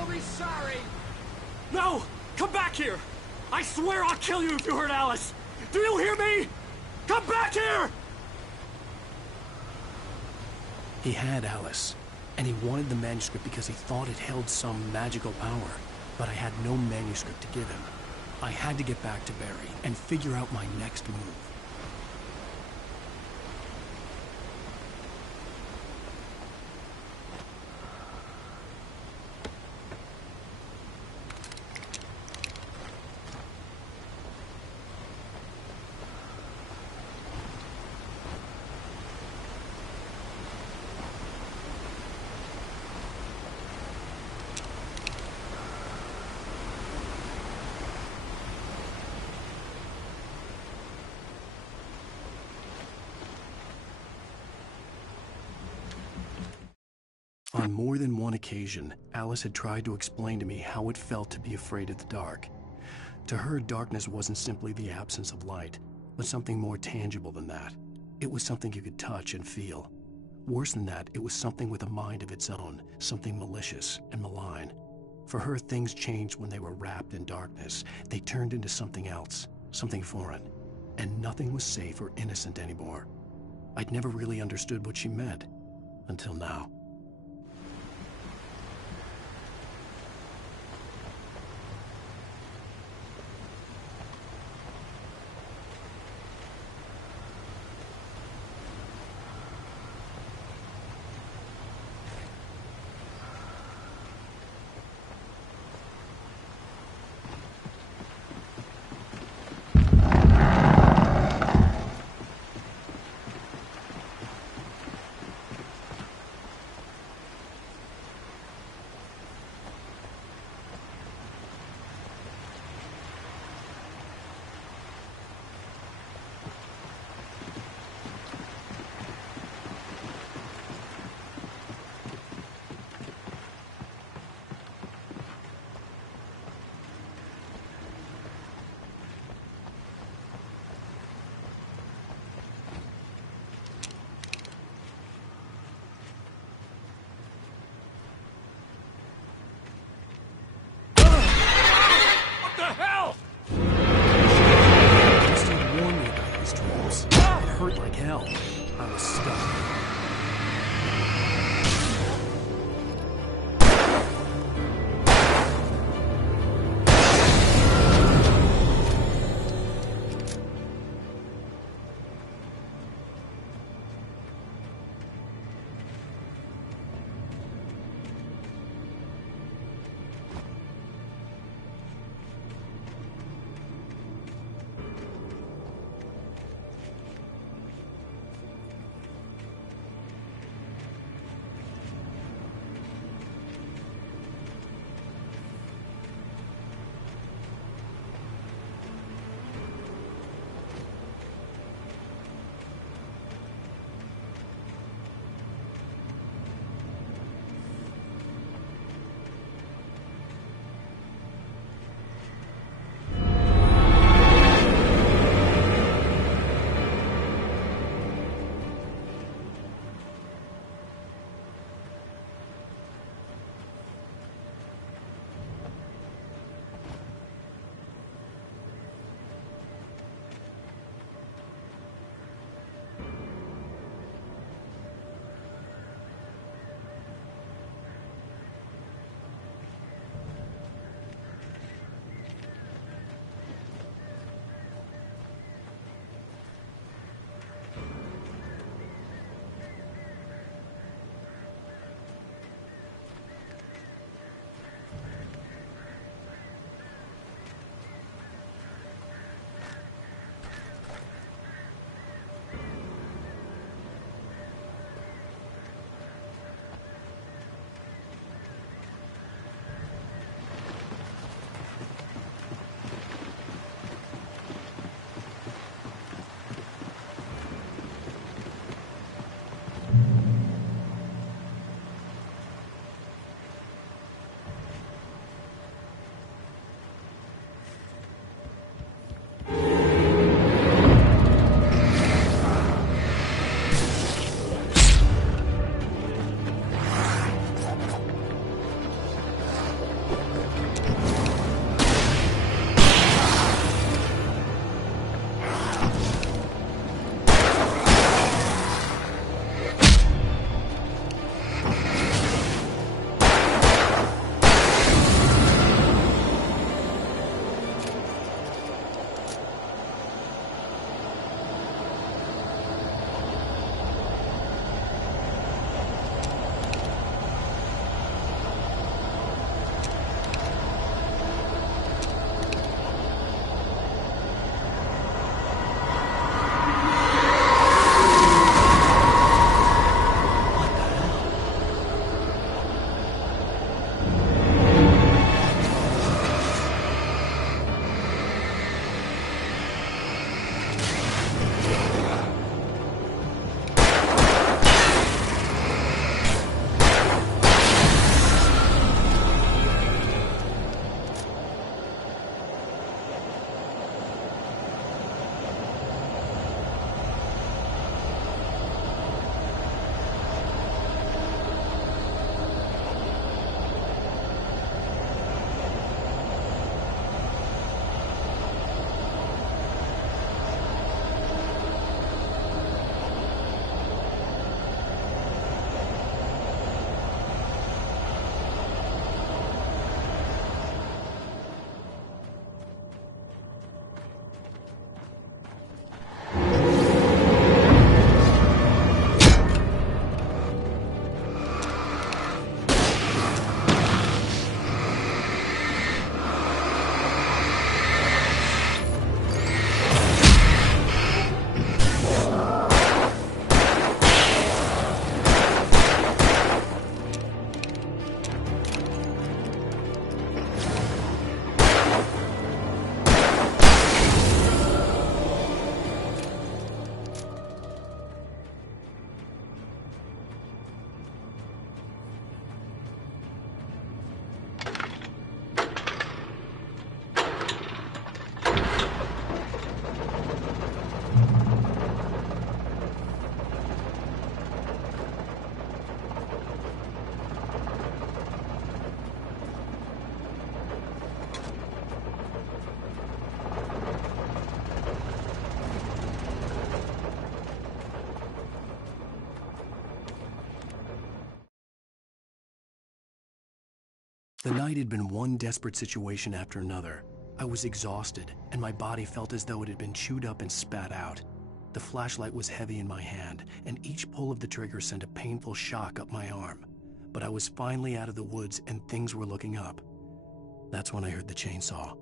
You'll be sorry! No! Come back here! I swear I'll kill you if you hurt Alice! Do you hear me? Come back here! He had Alice, and he wanted the manuscript because he thought it held some magical power. But I had no manuscript to give him. I had to get back to Barry and figure out my next move. On more than one occasion, Alice had tried to explain to me how it felt to be afraid of the dark. To her, darkness wasn't simply the absence of light, but something more tangible than that. It was something you could touch and feel. Worse than that, it was something with a mind of its own, something malicious and malign. For her, things changed when they were wrapped in darkness. They turned into something else, something foreign. And nothing was safe or innocent anymore. I'd never really understood what she meant, until now. The night had been one desperate situation after another. I was exhausted, and my body felt as though it had been chewed up and spat out. The flashlight was heavy in my hand, and each pull of the trigger sent a painful shock up my arm. But I was finally out of the woods and things were looking up. That's when I heard the chainsaw.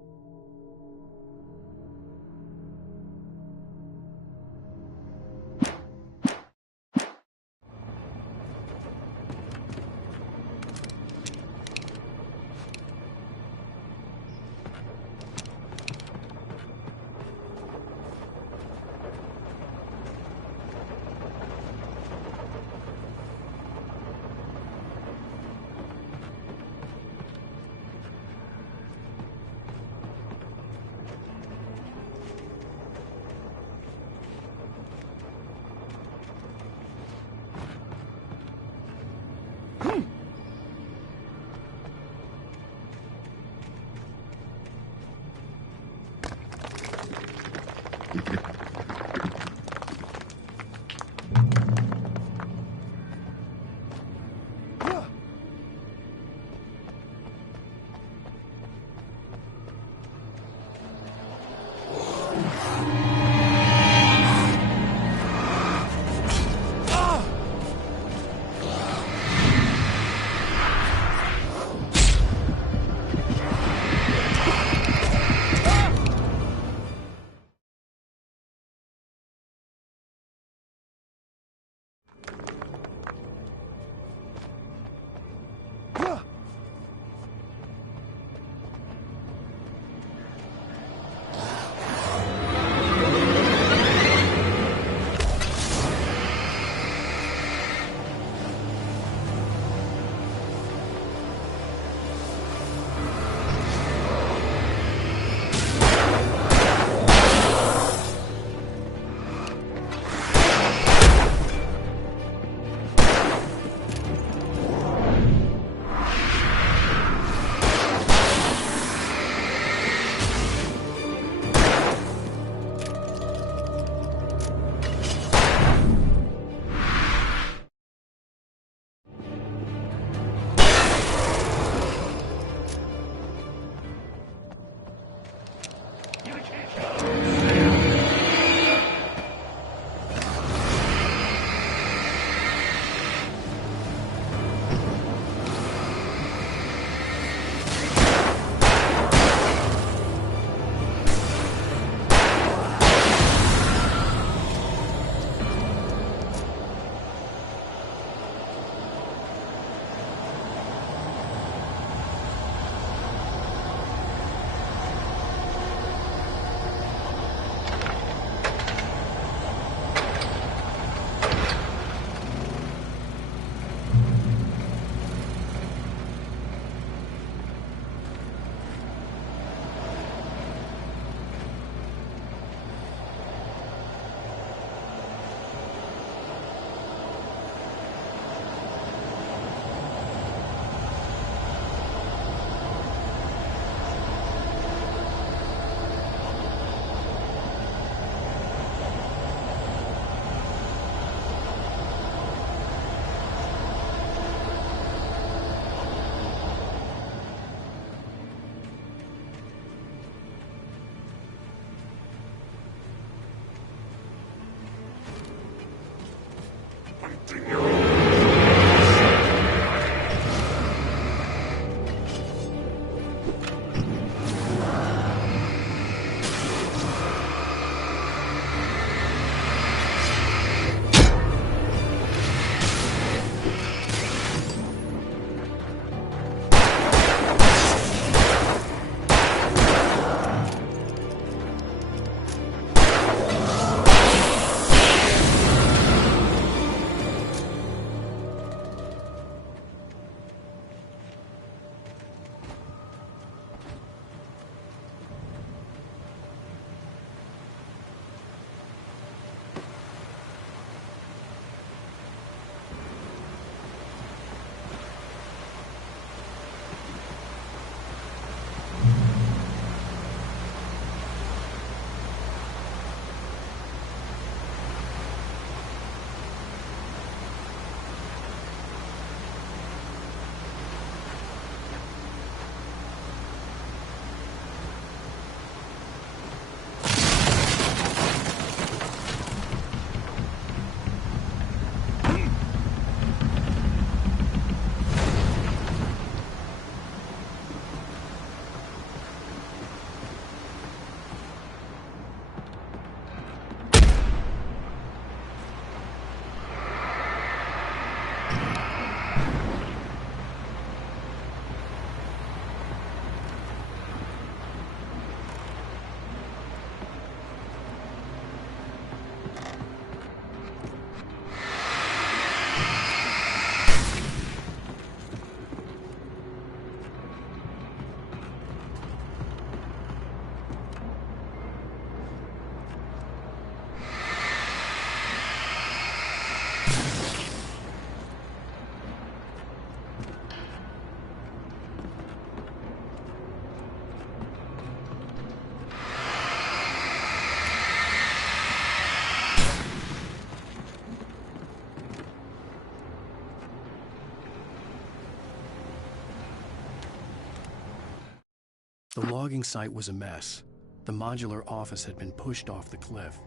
The logging site was a mess. The modular office had been pushed off the cliff.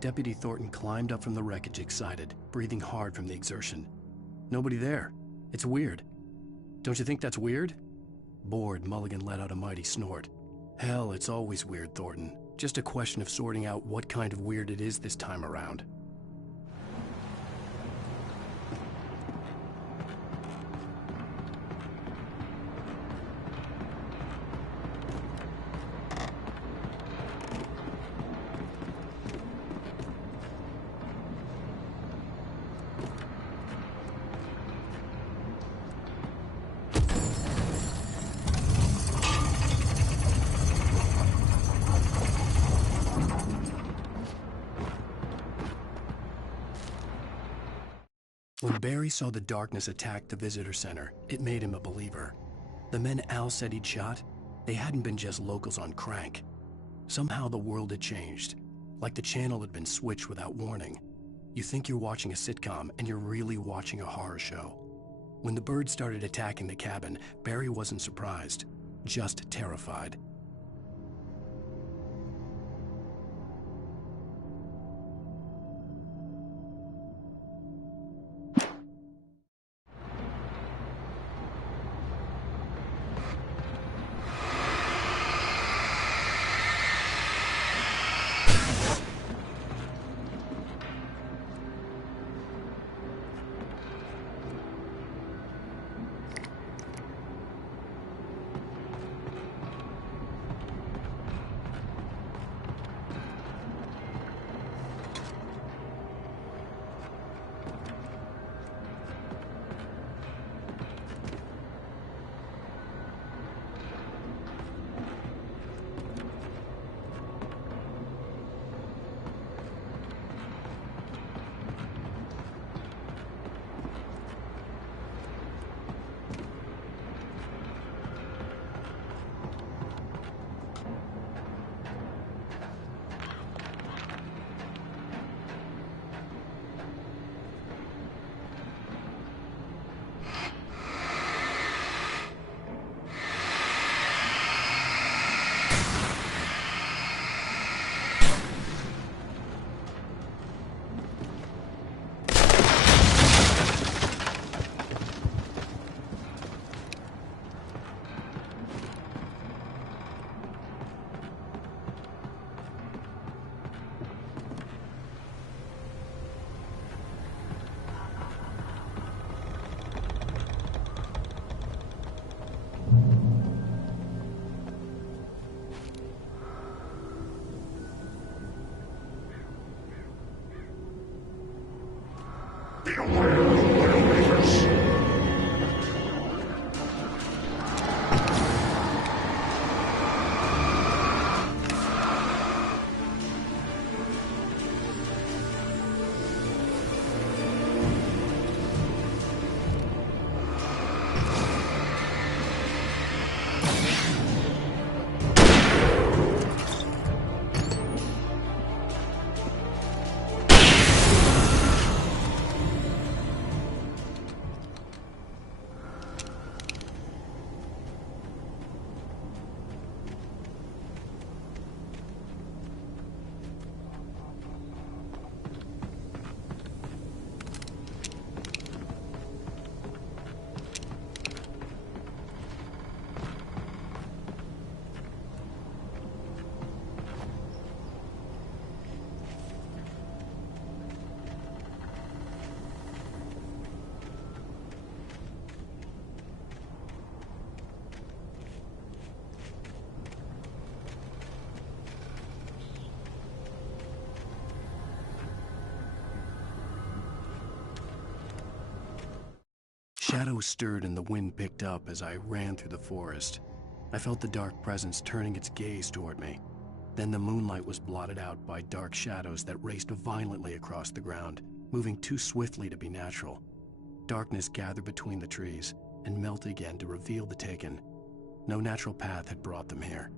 Deputy Thornton climbed up from the wreckage excited, breathing hard from the exertion. Nobody there. It's weird. Don't you think that's weird? Bored, Mulligan let out a mighty snort. Hell, it's always weird, Thornton. Just a question of sorting out what kind of weird it is this time around. When Barry saw the darkness attack the visitor center, it made him a believer. The men Al said he'd shot, they hadn't been just locals on crank. Somehow the world had changed, like the channel had been switched without warning. You think you're watching a sitcom, and you're really watching a horror show. When the birds started attacking the cabin, Barry wasn't surprised, just terrified. Shadows stirred and the wind picked up as I ran through the forest. I felt the dark presence turning its gaze toward me. Then the moonlight was blotted out by dark shadows that raced violently across the ground, moving too swiftly to be natural. Darkness gathered between the trees and melted again to reveal the Taken. No natural path had brought them here.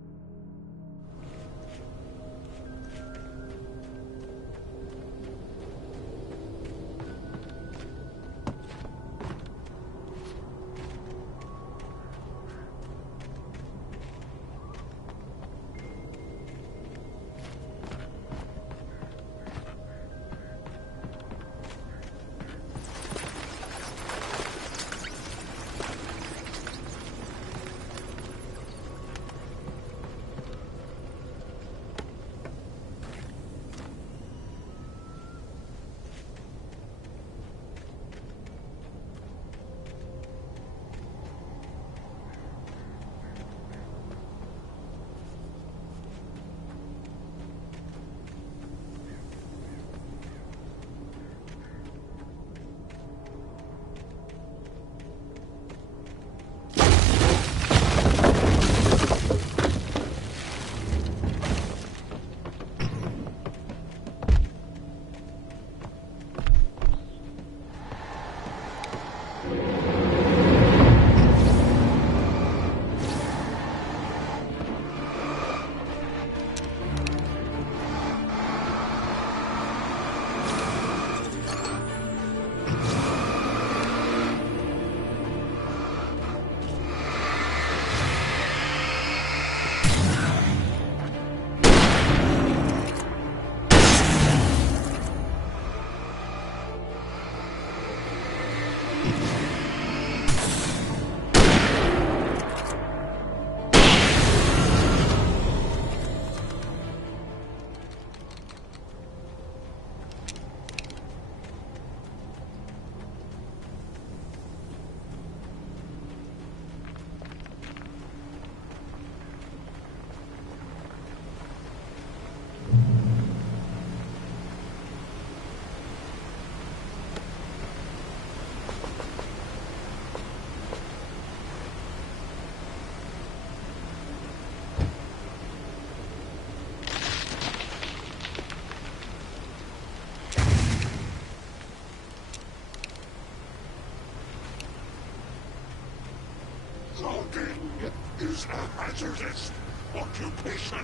Logging is a hazardous occupation.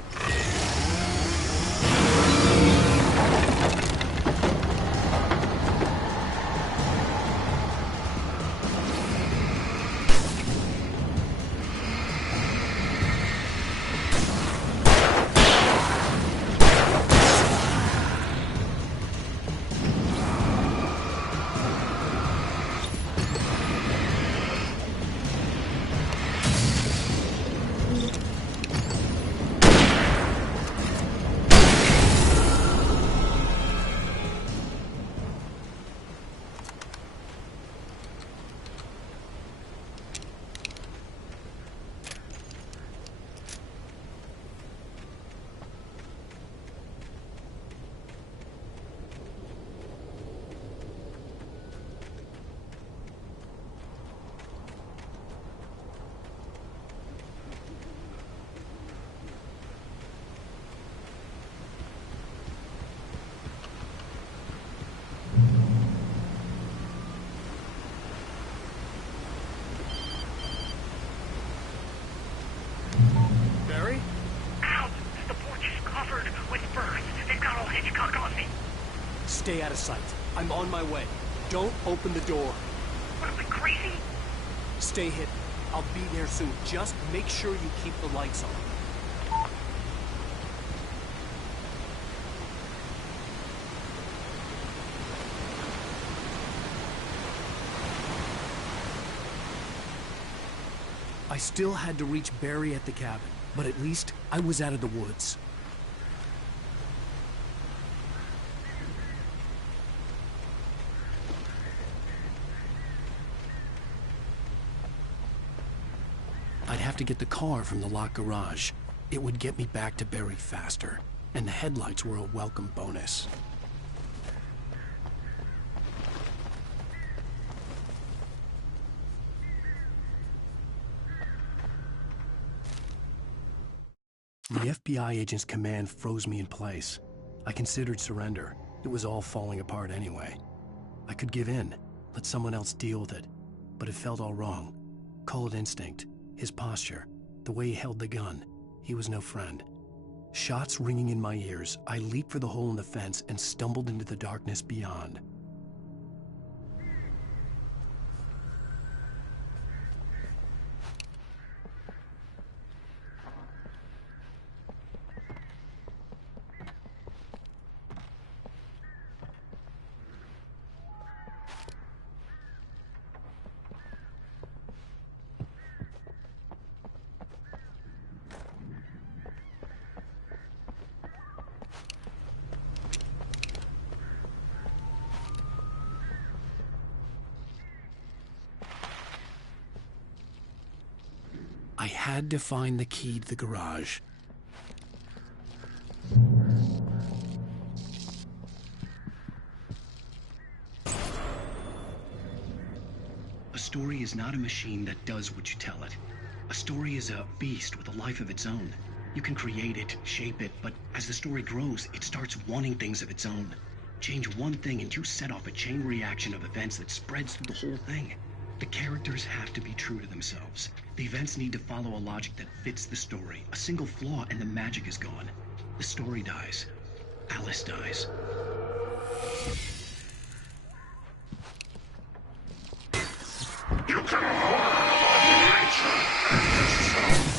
Barry? Out! The porch is covered with birds. They've got all Hitchcock on me. Stay out of sight. I'm on my way. Don't open the door. What, am I crazy? Stay hidden. I'll be there soon. Just make sure you keep the lights on. I still had to reach Barry at the cabin, but at least I was out of the woods. I'd have to get the car from the locked garage. It would get me back to Barry faster, and the headlights were a welcome bonus. The FBI agent's command froze me in place. I considered surrender. It was all falling apart anyway. I could give in, let someone else deal with it, but it felt all wrong. Call it instinct, his posture, the way he held the gun. He was no friend. Shots ringing in my ears, I leaped for the hole in the fence and stumbled into the darkness beyond. I had to find the key to the garage. A story is not a machine that does what you tell it. A story is a beast with a life of its own. You can create it, shape it, but as the story grows, it starts wanting things of its own. Change one thing and you set off a chain reaction of events that spreads through the whole thing. The characters have to be true to themselves. The events need to follow a logic that fits the story. A single flaw and the magic is gone. The story dies. Alice dies. You can hold nature and yourself.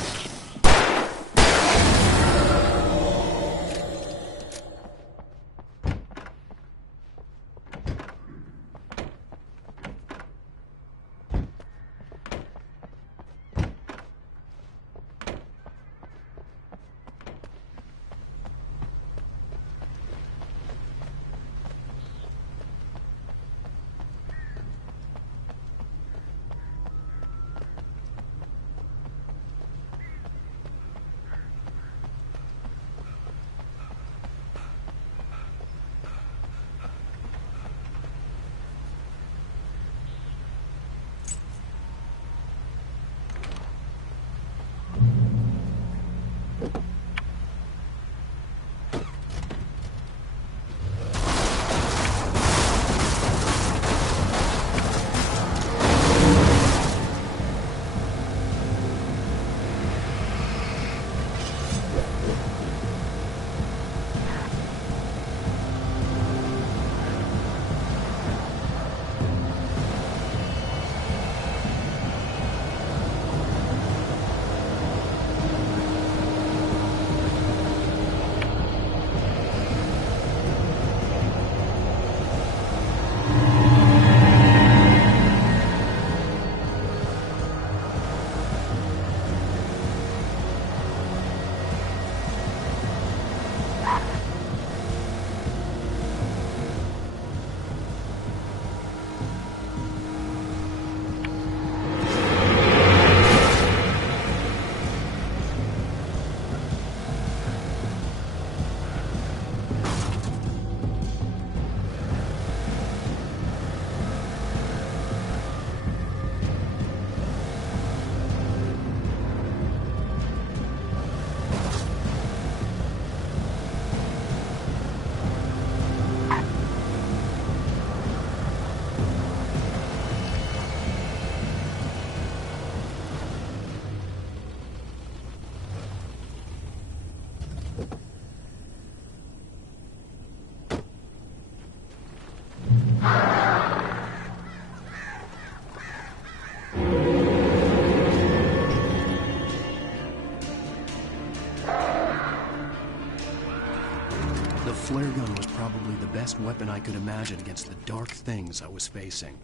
flare gun was probably the best weapon I could imagine against the dark things I was facing.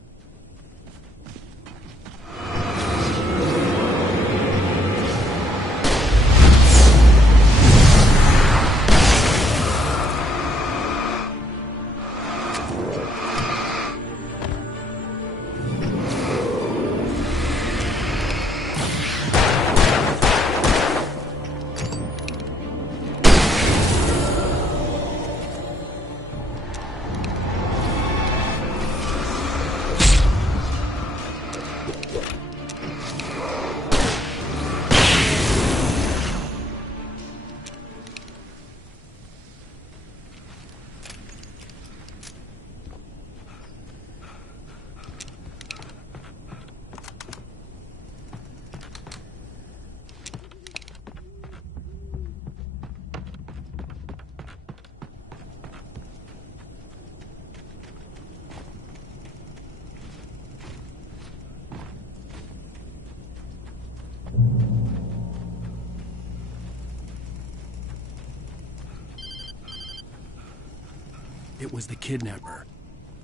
It was the kidnapper.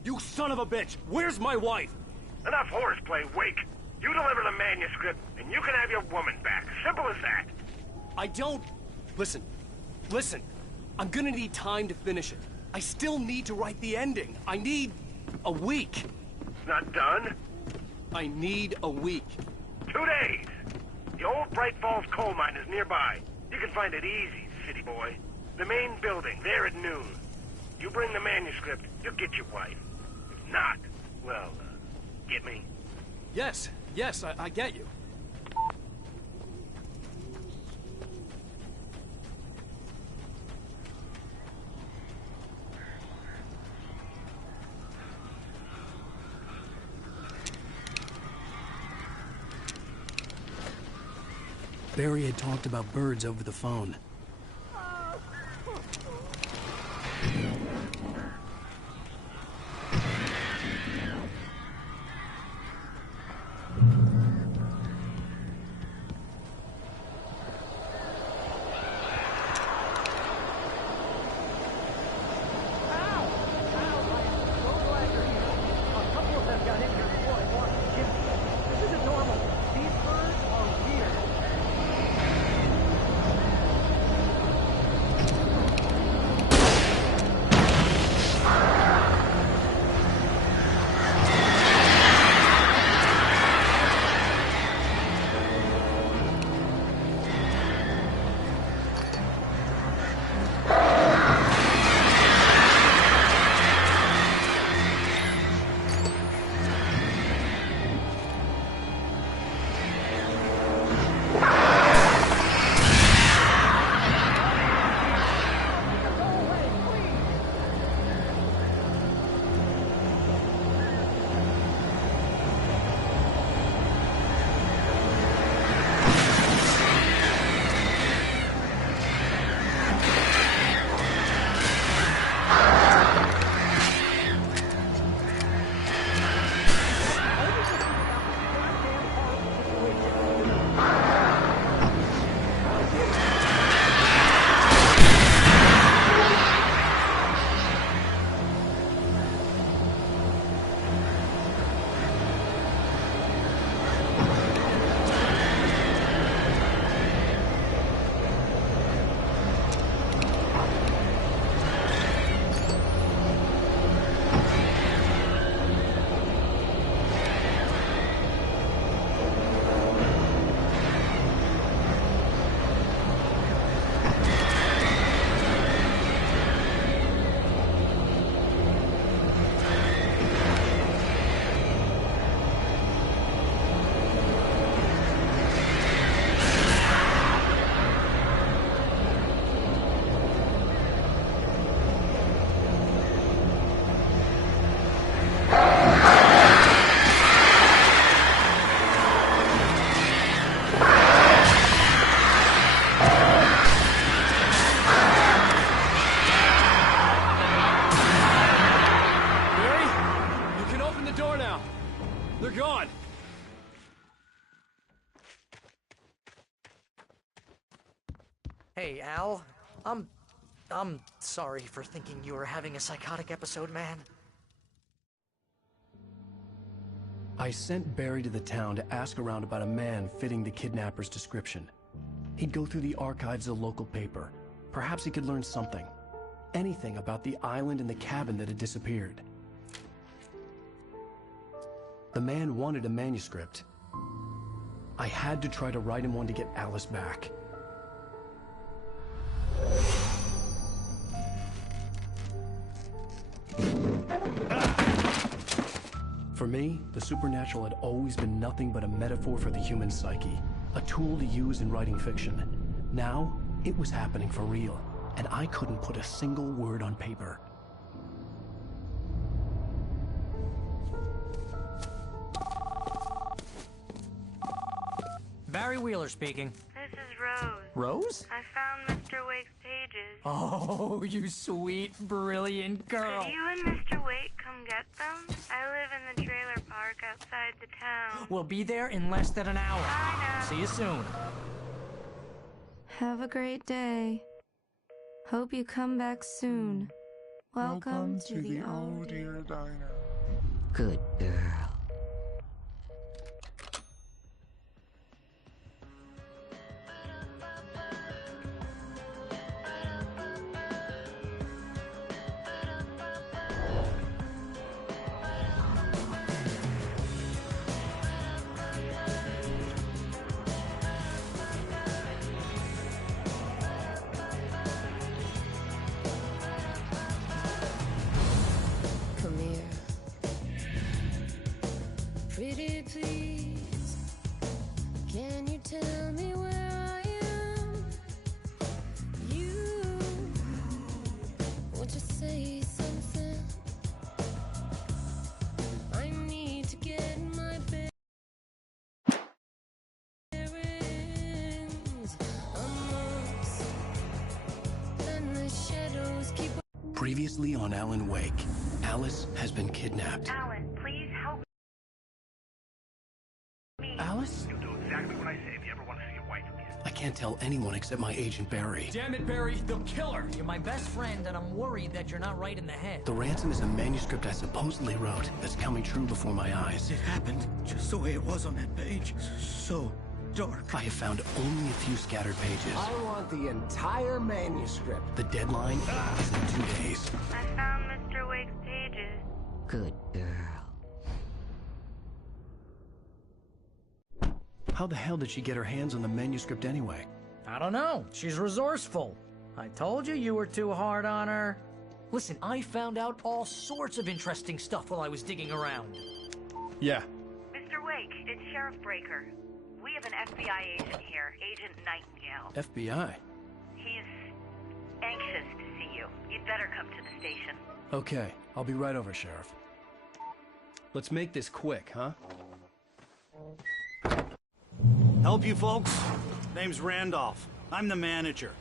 You son of a bitch! Where's my wife? Enough horseplay, Wake. You deliver the manuscript, and you can have your woman back. Simple as that. I don't... Listen. Listen. I'm gonna need time to finish it. I still need to write the ending. I need... a week. It's not done. I need a week. 2 days. The old Bright Falls coal mine is nearby. You can find it easy, city boy. The main building, there at noon. You bring the manuscript, you'll get your wife. If not, well, get me? Yes, I get you. Barry had talked about birds over the phone. Hey, Al. I'm I'm sorry for thinking you were having a psychotic episode, man. I sent Barry to the town to ask around about a man fitting the kidnapper's description. He'd go through the archives of the local paper. Perhaps he could learn something. Anything about the island and the cabin that had disappeared. The man wanted a manuscript. I had to try to write him one to get Alice back. For me, the supernatural had always been nothing but a metaphor for the human psyche, a tool to use in writing fiction. Now, it was happening for real, and I couldn't put a single word on paper. Barry Wheeler speaking. This is Rose. Rose? I found Mr. Wake's pages. Oh, you sweet, brilliant girl. Could you and Mr. Wake come get them? I live in the trailer park outside the town. We'll be there in less than an hour. Bye now. See you soon. Have a great day. Hope you come back soon. Welcome to the Oh Dear Diner. Good girl. Come here. Pretty please, can you tell me where I am? You, won't you say something? I need to get my bearings amongst, and the shadows keep. Previously on Alan Wake, Alice has been kidnapped. Alan, please help me. Alice? You'll do exactly what I say if you ever want to see your wife again. I can't tell anyone except my agent Barry. Damn it, Barry, they'll kill her! You're my best friend, and I'm worried that you're not right in the head. The ransom is a manuscript I supposedly wrote that's coming true before my eyes. It happened just the way it was on that page. So dark. I have found only a few scattered pages. I want the entire manuscript. The deadline is in 2 days. I found Mr. Wake's pages. Good girl. How the hell did she get her hands on the manuscript anyway? I don't know. She's resourceful. I told you you were too hard on her. Listen, I found out all sorts of interesting stuff while I was digging around. Yeah. Mr. Wake, it's Sheriff Breaker. We have an FBI agent here, Agent Nightingale. FBI? He's anxious to see you. You'd better come to the station. Okay, I'll be right over, Sheriff. Let's make this quick, huh? Help you folks? Name's Randolph. I'm the manager.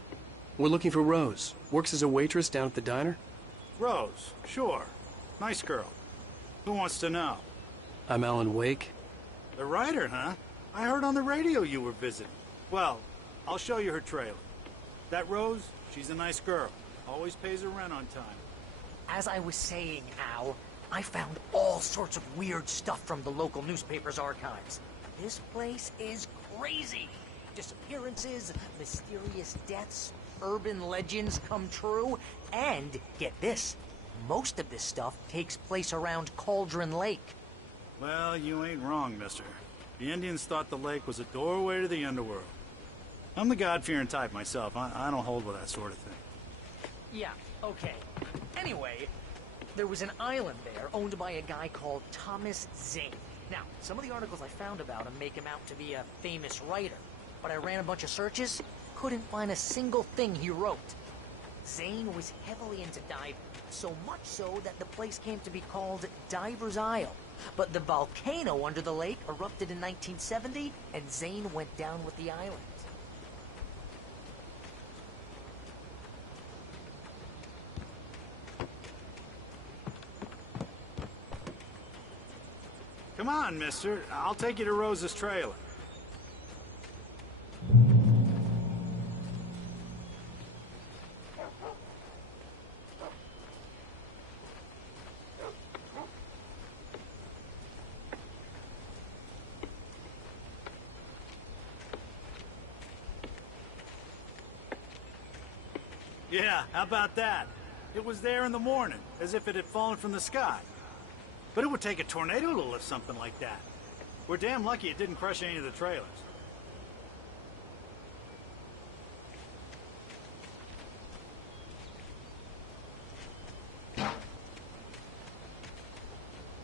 We're looking for Rose. Works as a waitress down at the diner. Rose, sure. Nice girl. Who wants to know? I'm Alan Wake. The writer, huh? I heard on the radio you were visiting. Well, I'll show you her trailer. That Rose, she's a nice girl. Always pays her rent on time. As I was saying, Al, I found all sorts of weird stuff from the local newspaper's archives. This place is crazy. Disappearances, mysterious deaths, urban legends come true, and, get this, most of this stuff takes place around Cauldron Lake. Well, you ain't wrong, mister. The Indians thought the lake was a doorway to the underworld. I'm the God-fearing type myself. I don't hold with that sort of thing. Yeah, okay. Anyway, there was an island there owned by a guy called Thomas Zane. Now, some of the articles I found about him make him out to be a famous writer, but I ran a bunch of searches, couldn't find a single thing he wrote. Zane was heavily into diving, so much so that the place came to be called Diver's Isle. But the volcano under the lake erupted in 1970, and Zane went down with the island. Come on, mister. I'll take you to Rose's trailer. Yeah, how about that? It was there in the morning, as if it had fallen from the sky. But it would take a tornado to lift something like that. We're damn lucky it didn't crush any of the trailers.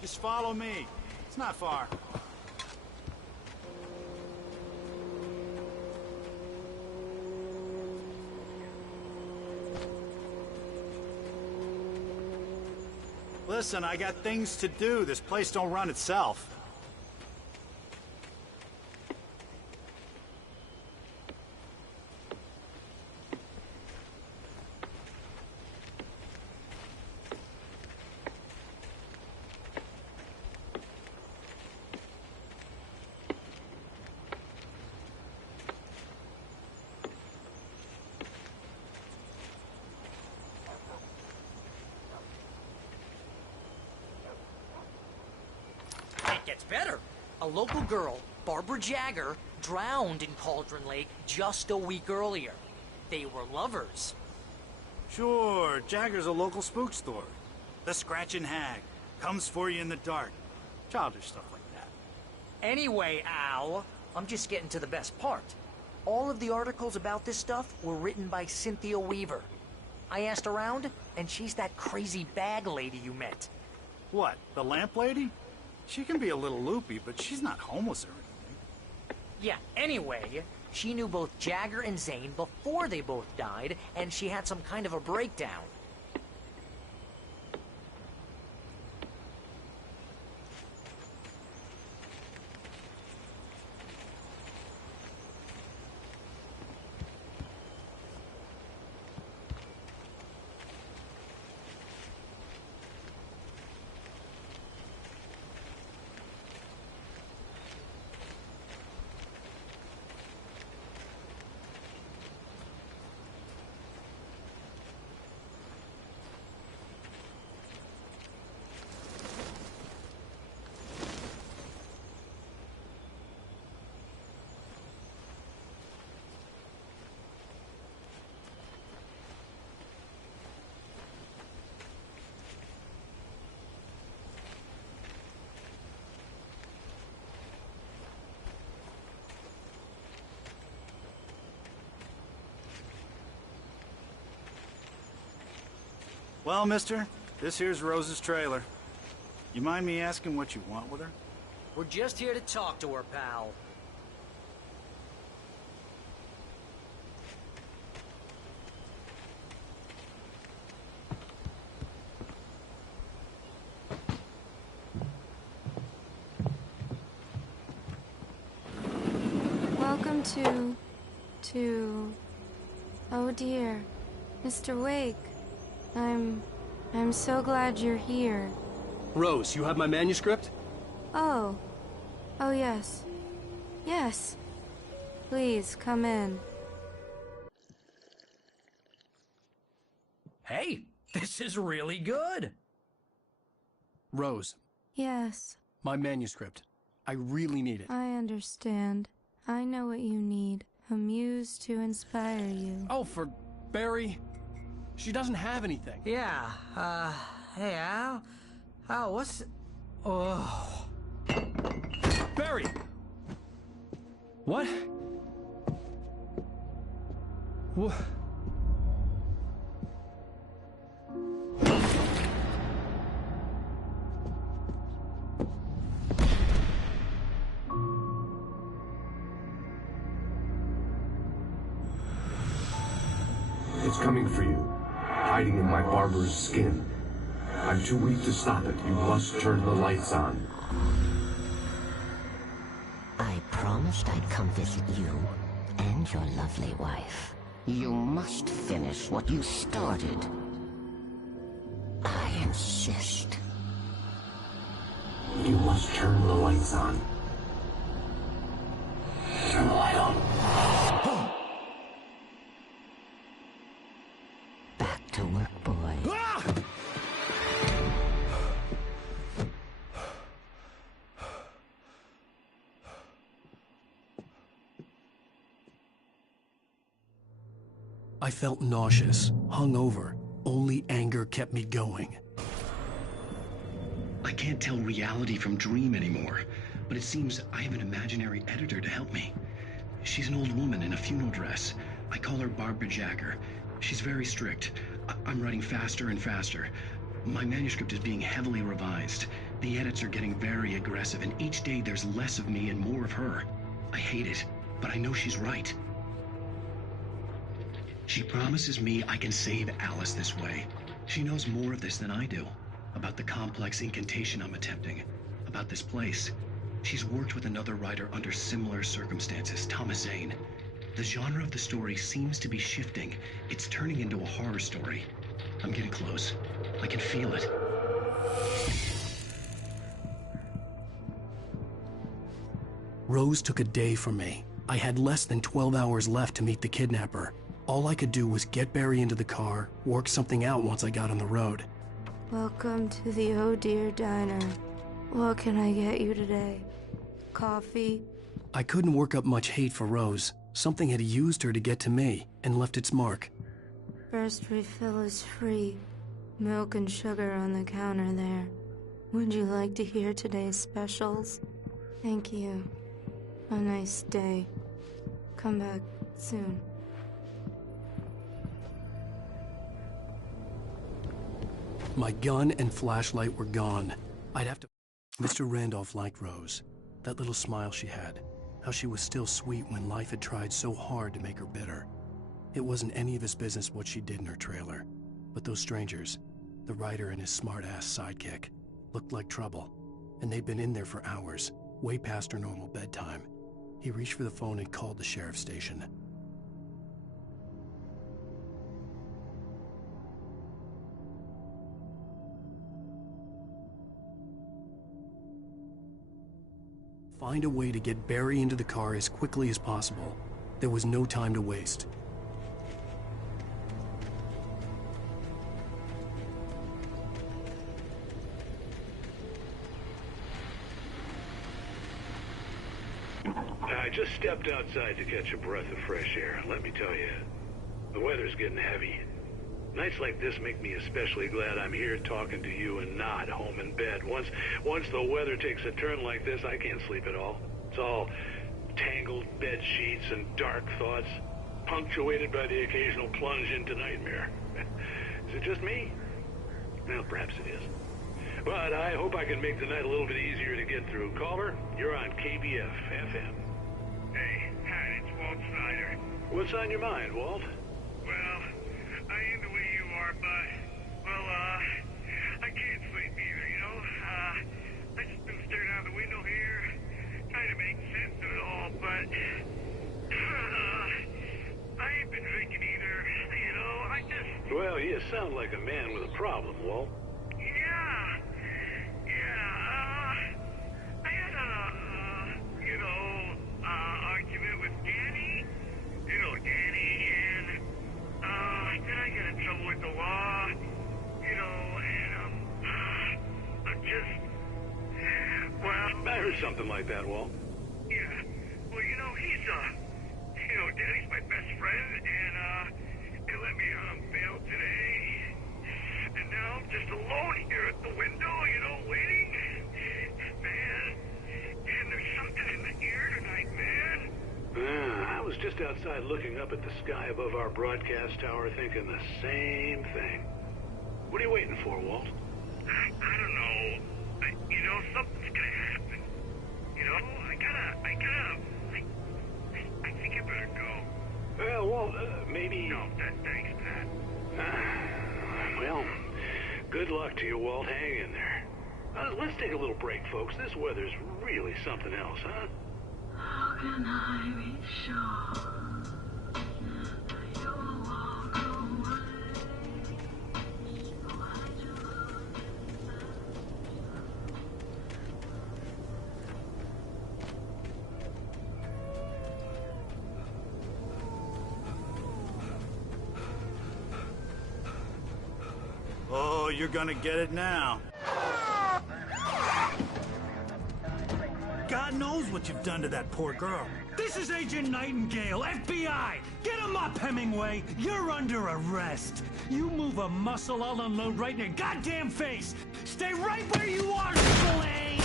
Just follow me. It's not far. Listen, I got things to do. This place don't run itself. It gets better. A local girl, Barbara Jagger, drowned in Cauldron Lake just a week earlier. They were lovers. Sure, Jagger's a local spook store. The Scratching Hag. Comes for you in the dark. Childish stuff like that. Anyway, Al, I'm just getting to the best part. All of the articles about this stuff were written by Cynthia Weaver. I asked around, and she's that crazy bag lady you met. What, the lamp lady? She can be a little loopy, but she's not homeless or anything. Yeah, anyway, she knew both Jagger and Zane before they both died, and she had some kind of a breakdown. Well, mister, this here's Rose's trailer. You mind me asking what you want with her? We're just here to talk to her, pal. Welcome to... Oh dear. Mr. Wake. I'm so glad you're here. Rose, you have my manuscript? Oh. Oh, yes. Yes. Please, come in. Hey, this is really good. Rose, Yes, my manuscript. I really need it. I understand. I know what you need. A muse to inspire you. Oh, for Barry. She doesn't have anything. Yeah, hey, Al? Al, what's... Oh... Barry! What? What? It's coming for you, hiding in my barber's skin. I'm too weak to stop it. You must turn the lights on. I promised I'd come visit you and your lovely wife. You must finish what you started. I insist. You must turn the lights on. Turn the light on. Back to work, boy. I felt nauseous, hungover. Only anger kept me going. I can't tell reality from dream anymore, but it seems I have an imaginary editor to help me. She's an old woman in a funeral dress. I call her Barbara Jacker. She's very strict. I'm writing faster and faster. My manuscript is being heavily revised. The edits are getting very aggressive, and each day there's less of me and more of her. I hate it, but I know she's right. She promises me I can save Alice this way. She knows more of this than I do. About the complex incantation I'm attempting. About this place. She's worked with another writer under similar circumstances, Thomas Zane. The genre of the story seems to be shifting. It's turning into a horror story. I'm getting close. I can feel it. Rose took a day from me. I had less than 12 hours left to meet the kidnapper. All I could do was get Barry into the car, work something out once I got on the road. Welcome to the Oh Dear Diner. What can I get you today? Coffee? I couldn't work up much hate for Rose. Something had used her to get to me and left its mark. First refill is free. Milk and sugar on the counter there. Would you like to hear today's specials? Thank you. A nice day. Come back soon. My gun and flashlight were gone. I'd have to... Mr. Randolph liked Rose. That little smile she had. How she was still sweet when life had tried so hard to make her bitter. It wasn't any of his business what she did in her trailer. But those strangers, the writer and his smart-ass sidekick, looked like trouble. And they'd been in there for hours, way past her normal bedtime. He reached for the phone and called the sheriff's station. Find a way to get Barry into the car as quickly as possible. There was no time to waste. I just stepped outside to catch a breath of fresh air, and let me tell you, the weather's getting heavy. Nights like this make me especially glad I'm here talking to you and not home in bed. Once the weather takes a turn like this, I can't sleep at all. It's all tangled bed sheets and dark thoughts, punctuated by the occasional plunge into nightmare. Is it just me? Well, perhaps it is. But I hope I can make the night a little bit easier to get through. Caller, you're on KBF FM. Hey, hi, it's Walt Snyder. What's on your mind, Walt? Well, I am the way you are, but, well, I can't sleep either, you know? I just been staring out the window here, trying to make sense of it all, but, I ain't been drinking either, you know? I just... Well, you sound like a man with a problem, Walt. I had a, argument with Danny. You know, Danny, and, then I got in trouble with the law, you know, and, I'm just, well... I heard something like that, Walt. Yeah. Well, you know, Danny's my best friend, and, he let me on bail today. And now I'm just alone here at the window, you know, waiting. Man, and there's something in the air tonight, man. I was just outside looking up at the sky above our broadcast tower thinking the same thing. What are you waiting for, Walt? I don't know. You know, something's gonna happen. You know, I think I better go. Well, Walt, maybe... No, thanks, Pat. Well, good luck to you, Walt. Hang in there. Let's take a little break, folks. This weather's really something else, huh? How can I be sure you'll walk away? Oh, you're gonna get it now. God knows what you've done to that poor girl. This is Agent Nightingale, FBI! Get him Come up, Hemingway! You're under arrest! You move a muscle, I'll unload right in your goddamn face! Stay right where you are, Slane!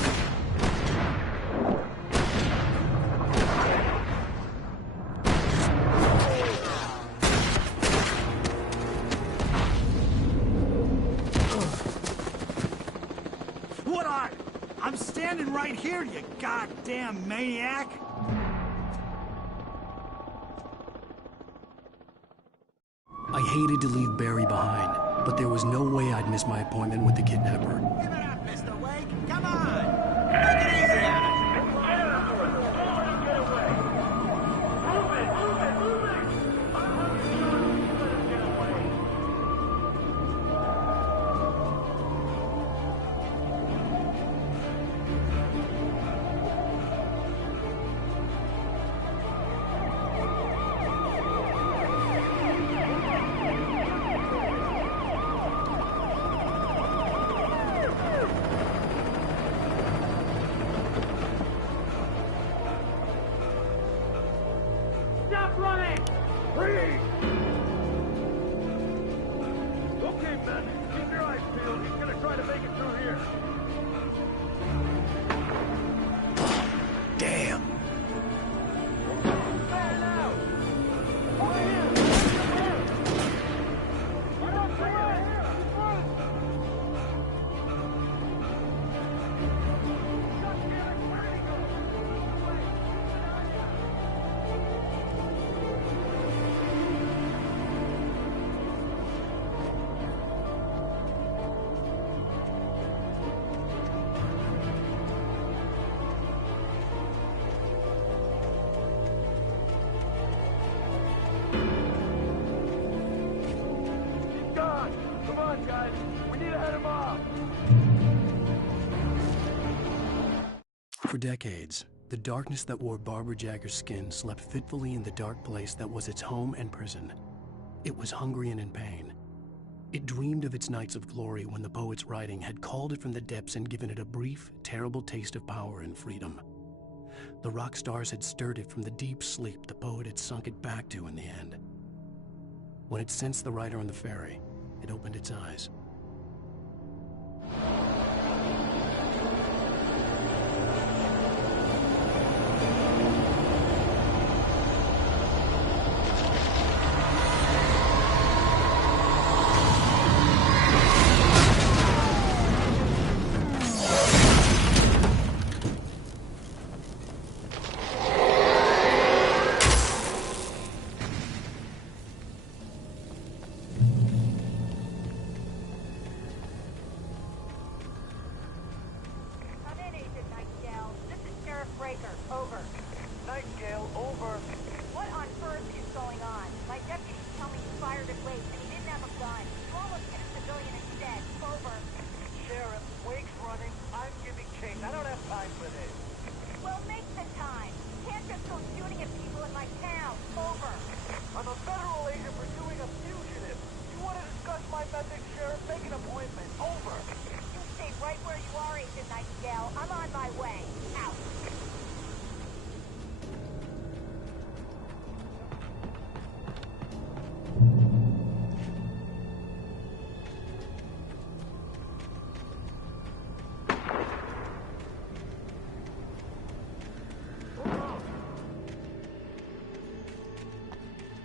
What are? I'm standing right here, you goddamn maniac! I hated to leave Barry behind, but there was no way I'd miss my appointment with the kidnapper. Give it up, Mr. Wake! Come on! Take it easy on it! Stop running! Freeze! Okay, men, keep your eyes peeled. He's gonna try to make it through here. Damn! Man out! Over here! We're not clear! He's gone! Come on, guys! We need to head him off! For decades, the darkness that wore Barbara Jagger's skin slept fitfully in the dark place that was its home and prison. It was hungry and in pain. It dreamed of its nights of glory when the poet's writing had called it from the depths and given it a brief, terrible taste of power and freedom. The rock stars had stirred it from the deep sleep the poet had sunk it back to in the end. When it sensed the rider on the ferry, it opened its eyes. Come in, Agent Nightingale. This is Sheriff Breaker. Over. Nightingale, over. What on earth is going on? My deputies tell me you fired at Wake and he didn't have a gun. You almost hit a civilian instead. Over. Sheriff, Wake's running. I'm giving chase. I don't have time for this. Well, make the time. You can't just go shooting at people in my town. Over. I'm a federal agent pursuing a fugitive. You want to discuss my methods, Sheriff? Make an appointment. Over. You stay right where you are, Agent Nightingale. I'm on my way. Out.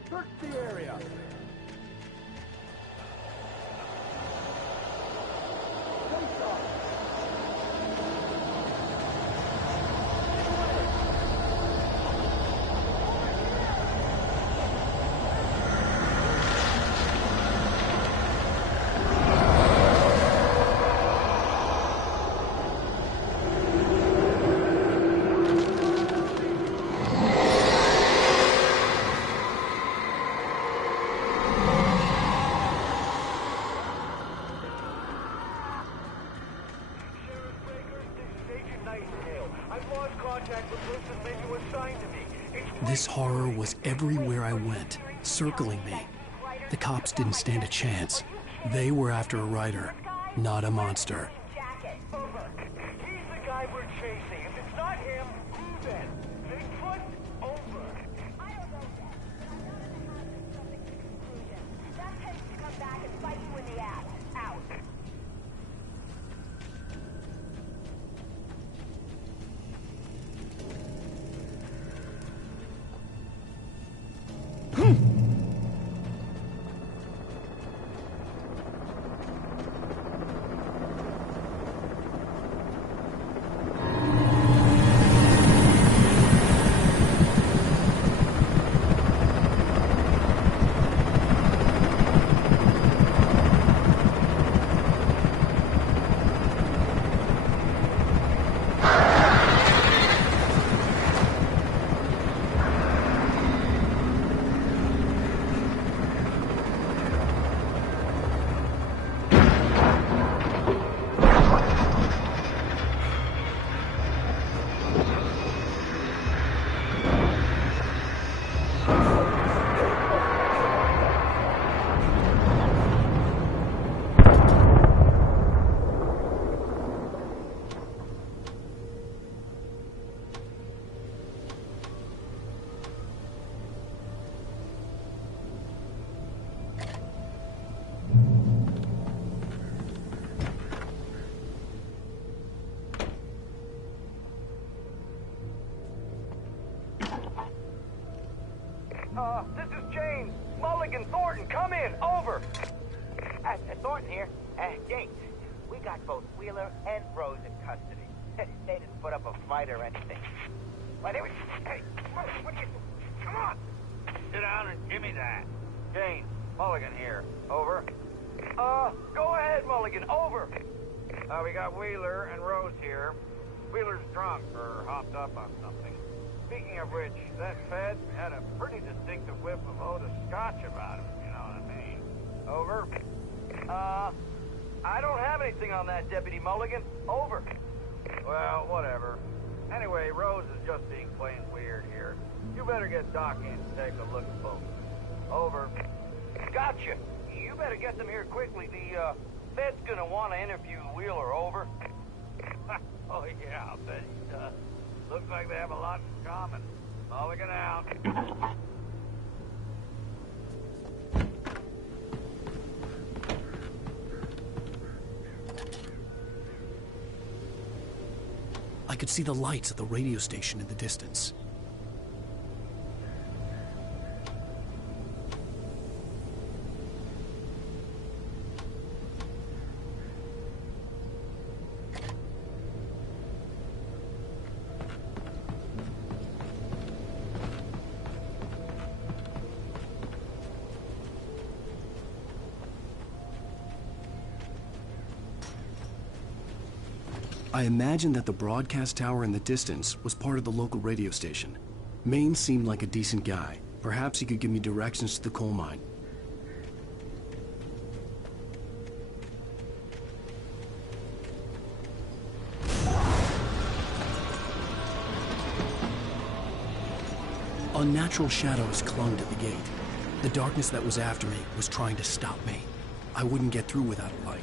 Search the area. Face off. This horror was everywhere I went, circling me. The cops didn't stand a chance. They were after a writer, not a monster. He's the guy we're chasing. If it's not him, who then? Bigfoot? Over. I don't know that, but I know that the house This is James. Mulligan, Thornton, come in. Over. Thornton here. James, we got both Wheeler and Rose in custody. They didn't put up a fight or anything. Why, they were... Hey, what are you... Come on! Sit down and give me that. James, Mulligan here. Over. Go ahead, Mulligan. Over. We got Wheeler and Rose here. Wheeler's drunk or hopped up on something. Speaking of which, that Fed had a pretty distinctive whiff of Otis Scotch about him, you know what I mean? Over. I don't have anything on that, Deputy Mulligan. Over. Well, whatever. Anyway, Rose is just being plain weird here. You better get Doc in to take a look at both. Over. Gotcha. You better get them here quickly. The, Fed's gonna want to interview Wheeler. Over. Oh, yeah, I'll bet he does. Looks like they have a lot in common. Mulligan out. I could see the lights at the radio station in the distance. I imagined that the broadcast tower in the distance was part of the local radio station. Maine seemed like a decent guy. Perhaps he could give me directions to the coal mine. Unnatural shadows clung to the gate. The darkness that was after me was trying to stop me. I wouldn't get through without a light.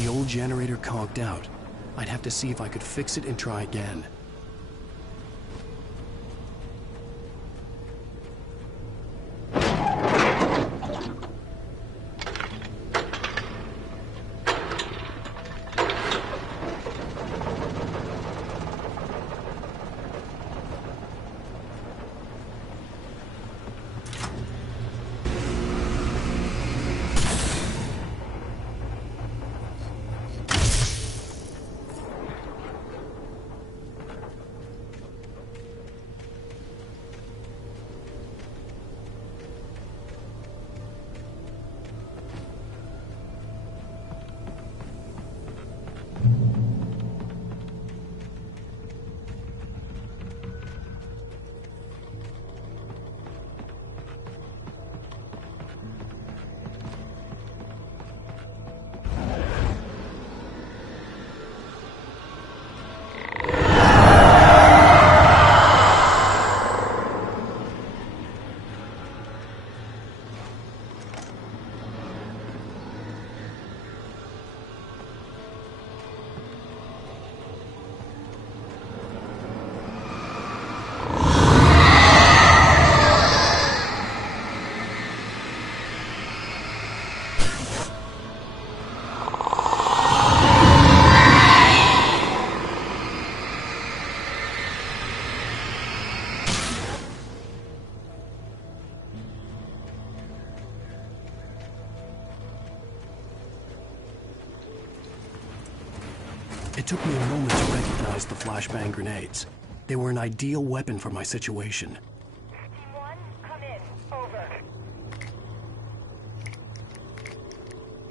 The old generator conked out. I'd have to see if I could fix it and try again. It took me a moment to recognize the flashbang grenades. They were an ideal weapon for my situation. Team 1, come in. Over.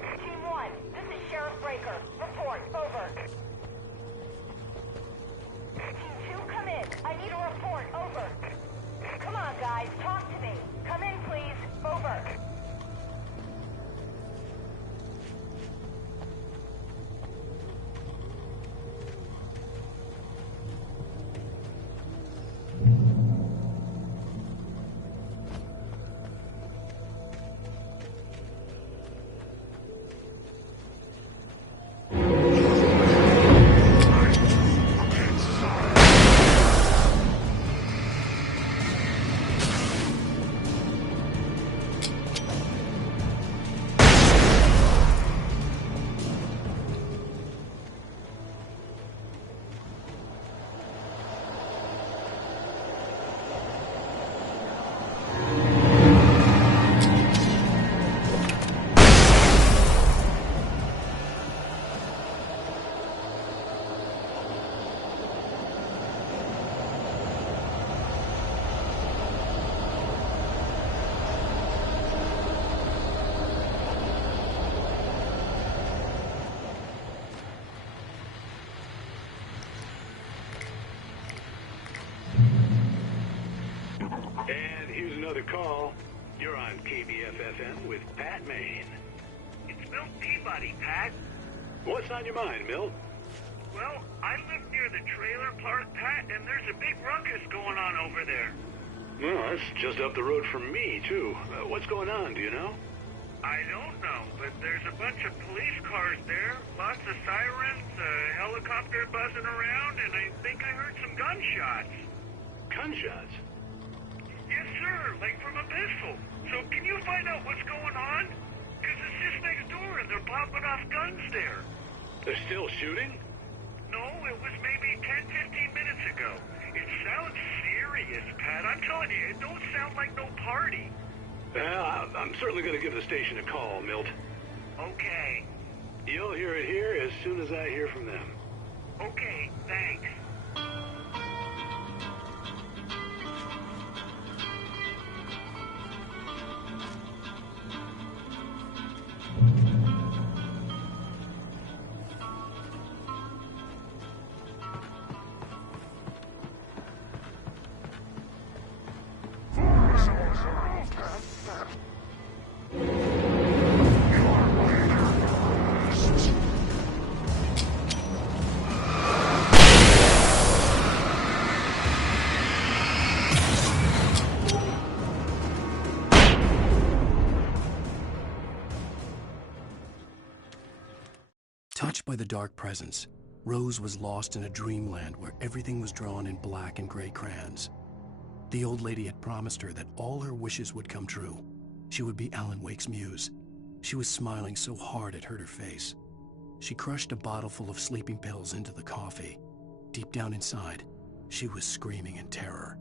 Team 1, this is Sheriff Breaker. Report. Over. Team 2, come in. I need a report. Over. Come on, guys. Talk to me. Come in, please. Over. And here's another call. You're on KBF-FM with Pat Maine. It's Milt Peabody, Pat. What's on your mind, Milt? Well, I live near the trailer park, Pat, and there's a big ruckus going on over there. Well, that's just up the road from me, too. What's going on, do you know? I don't know, but there's a bunch of police cars there, lots of sirens, a helicopter buzzing around, and I think I heard some gunshots. Gunshots? Yes, sir, like from a pistol. So can you find out what's going on? Because it's just next door, and they're popping off guns there. They're still shooting? No, it was maybe 10, 15 minutes ago. It sounds serious, Pat. I'm telling you, it don't sound like no party. Well, I'm certainly going to give the station a call, Milt. Okay. You'll hear it here as soon as I hear from them. Okay, thanks. Touched by the dark presence, Rose was lost in a dreamland where everything was drawn in black and gray crayons. The old lady had promised her that all her wishes would come true. She would be Alan Wake's muse. She was smiling so hard it hurt her face. She crushed a bottle full of sleeping pills into the coffee. Deep down inside, she was screaming in terror.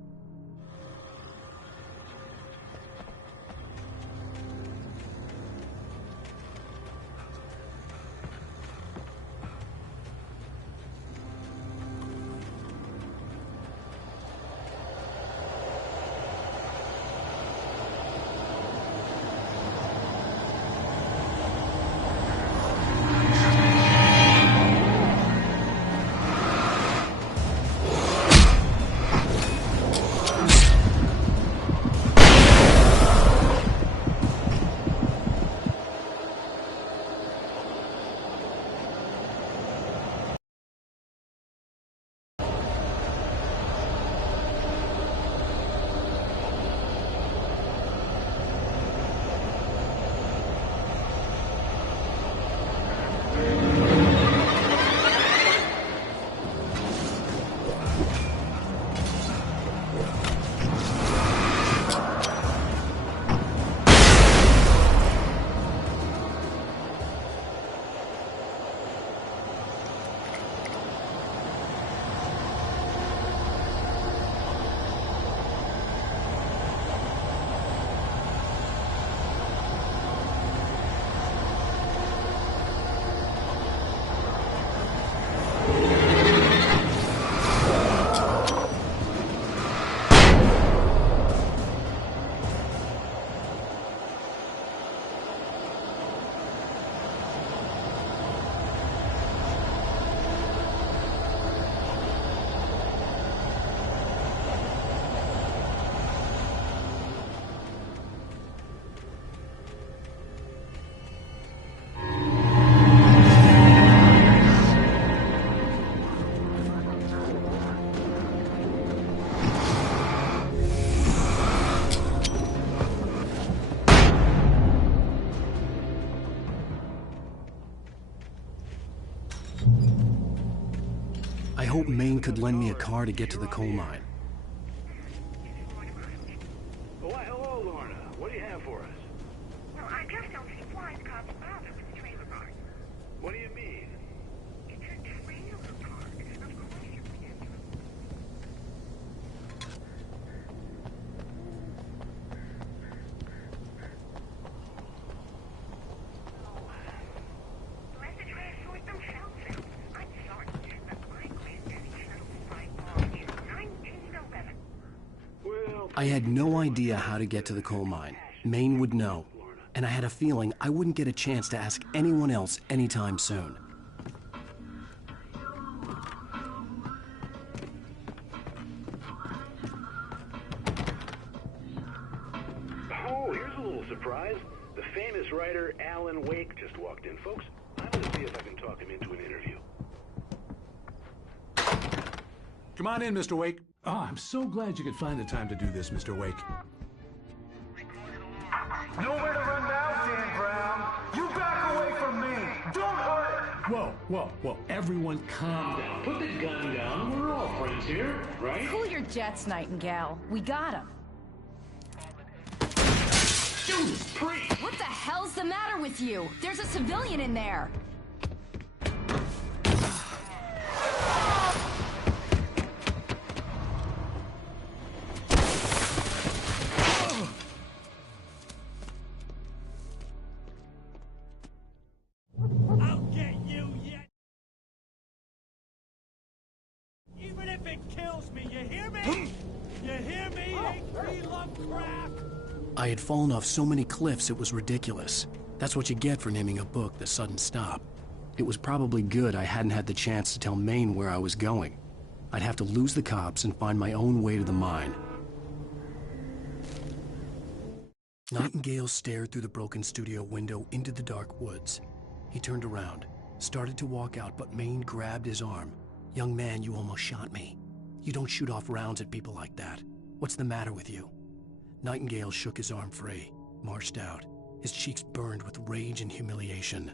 I hope Maine could lend me a car to get to the coal mine. Why, hello, Lorna. What do you have for us? Well, I just don't see why the cops bother with the trailer park. What do you mean? It's a trailer park. Of course you can. Let the trash sort themselves out. I'm sorry, but my granddaddy settled the fight all in 1911. Well, I had no idea how to get to the coal mine. Maine would know. And I had a feeling I wouldn't get a chance to ask anyone else anytime soon. surprise, the famous writer Alan Wake just walked in, folks. I'm gonna see if I can talk him into an interview. Come on in, Mr. Wake. Oh, I'm so glad you could find the time to do this, Mr. Wake. Nowhere to run now, Dan Brown. You back away from me. Don't hurt. Whoa. Everyone calm down. Put the gun down. We're all friends here, right? Cool your jets, Nightingale. We got him. Judas Priest! What the hell's the matter with you? There's a civilian in there. I'll get you yet. Even if it kills me, you hear me? You hear me, H.P. Lovecraft? I had fallen off so many cliffs it was ridiculous. That's what you get for naming a book The Sudden Stop. It was probably good I hadn't had the chance to tell Maine where I was going. I'd have to lose the cops and find my own way to the mine. Nightingale stared through the broken studio window into the dark woods. He turned around, started to walk out, but Maine grabbed his arm. "Young man, you almost shot me. You don't shoot off rounds at people like that. What's the matter with you?" Nightingale shook his arm free, marched out. His cheeks burned with rage and humiliation.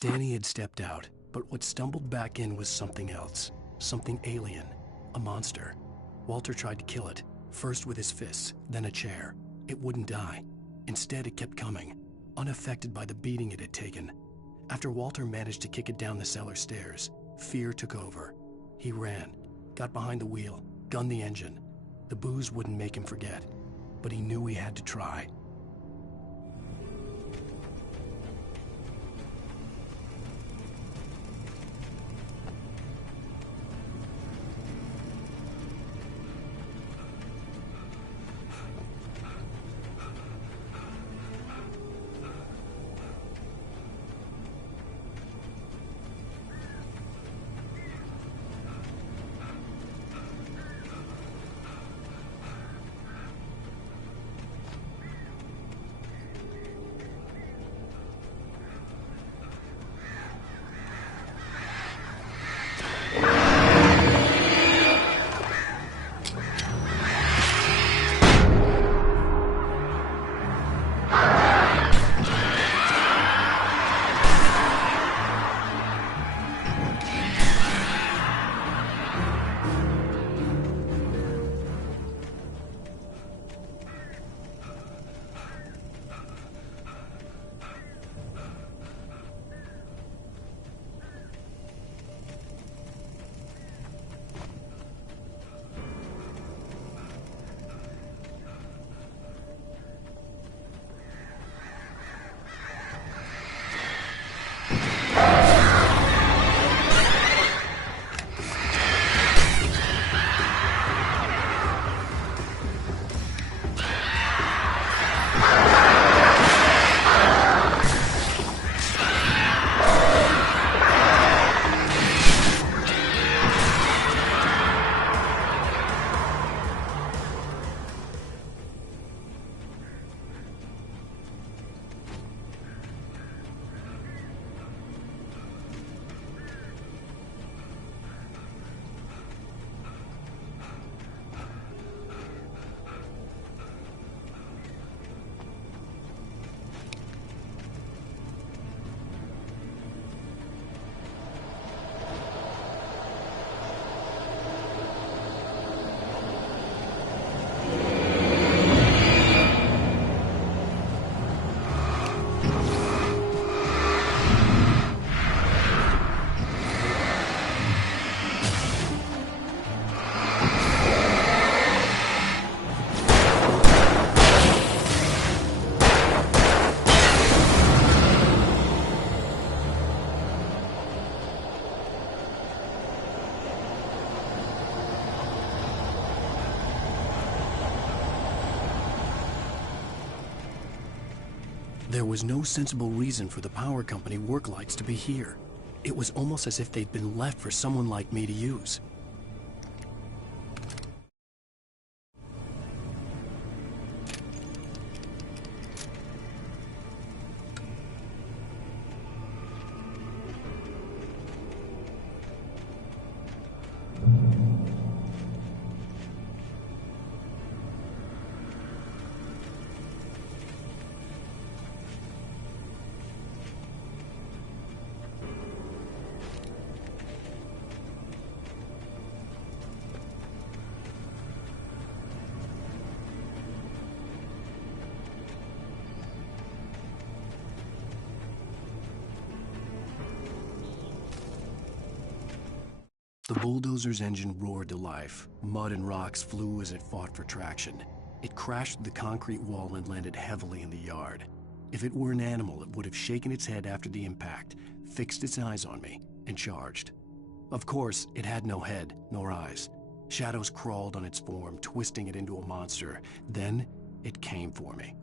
Danny had stepped out, but what stumbled back in was something else. Something alien. A monster. Walter tried to kill it, first with his fists, then a chair. It wouldn't die. Instead, it kept coming, unaffected by the beating it had taken. After Walter managed to kick it down the cellar stairs, fear took over. He ran, got behind the wheel, gunned the engine. The booze wouldn't make him forget, but he knew he had to try. There was no sensible reason for the power company work lights to be here. It was almost as if they'd been left for someone like me to use. The bulldozer's engine roared to life. Mud and rocks flew as it fought for traction. It crashed through the concrete wall and landed heavily in the yard. If it were an animal, it would have shaken its head after the impact, fixed its eyes on me, and charged. Of course, it had no head, nor eyes. Shadows crawled on its form, twisting it into a monster. Then, it came for me.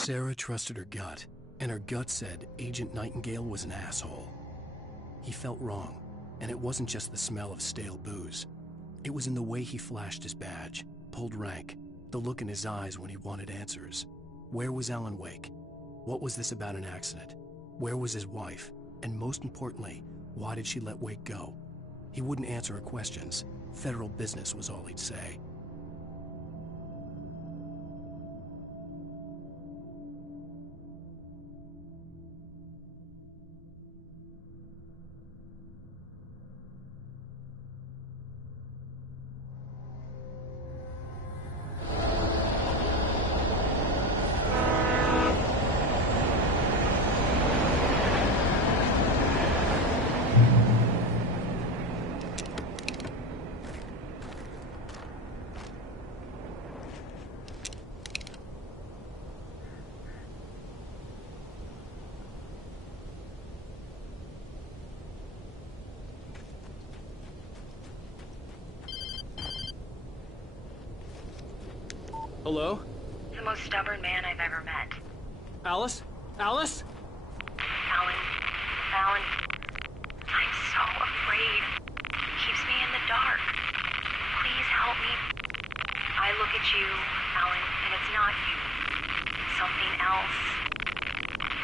Sarah trusted her gut, and her gut said Agent Nightingale was an asshole. He felt wrong, and it wasn't just the smell of stale booze. It was in the way he flashed his badge, pulled rank, the look in his eyes when he wanted answers. Where was Alan Wake? What was this about an accident? Where was his wife? And most importantly, why did she let Wake go? He wouldn't answer her questions. Federal business was all he'd say. Hello? The most stubborn man I've ever met. Alice? Alice? Alan. I'm so afraid. He keeps me in the dark. Please help me. I look at you, Alan, and it's not you. It's something else.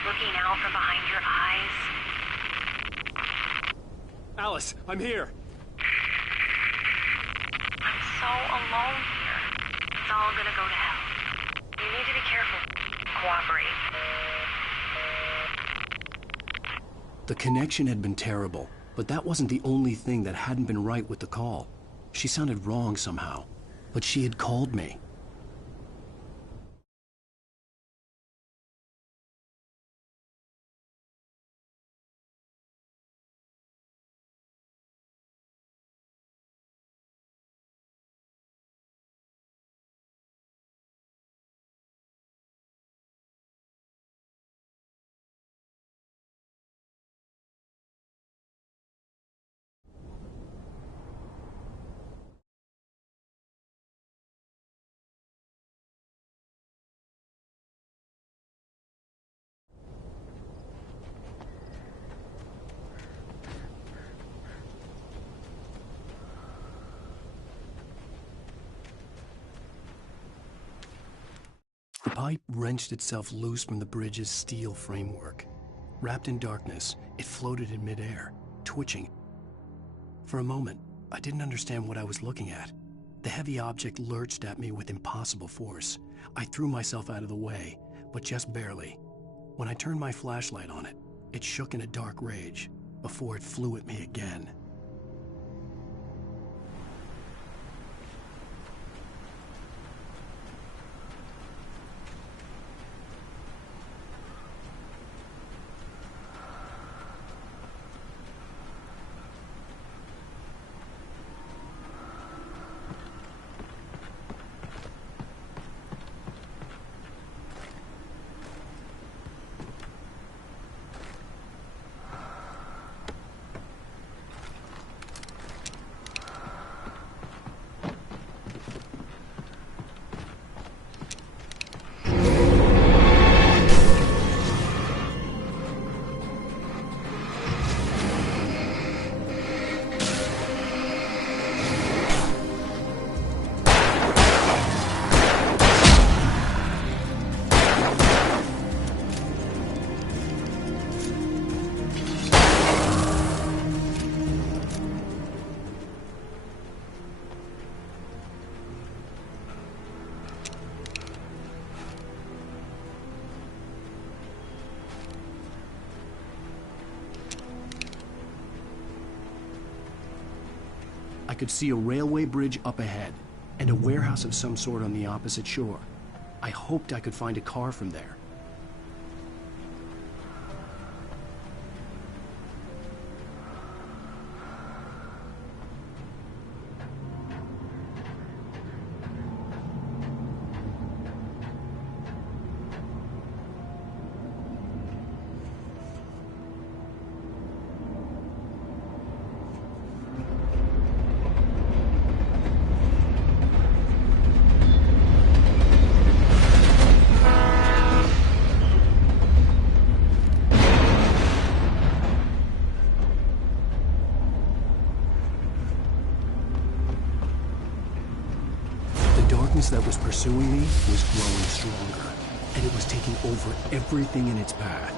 Looking out from behind your eyes. Alice, I'm here. I'm so alone here. It's all gonna go to hell. You need to be careful. Cooperate. The connection had been terrible, but that wasn't the only thing that hadn't been right with the call. She sounded wrong somehow, but she had called me. The pipe wrenched itself loose from the bridge's steel framework. Wrapped in darkness, it floated in midair, twitching. For a moment, I didn't understand what I was looking at. The heavy object lurched at me with impossible force. I threw myself out of the way, but just barely. When I turned my flashlight on it, it shook in a dark rage before it flew at me again. I could see a railway bridge up ahead, and a warehouse of some sort on the opposite shore. I hoped I could find a car from there. darkness that was pursuing me was growing stronger, and it was taking over everything in its path.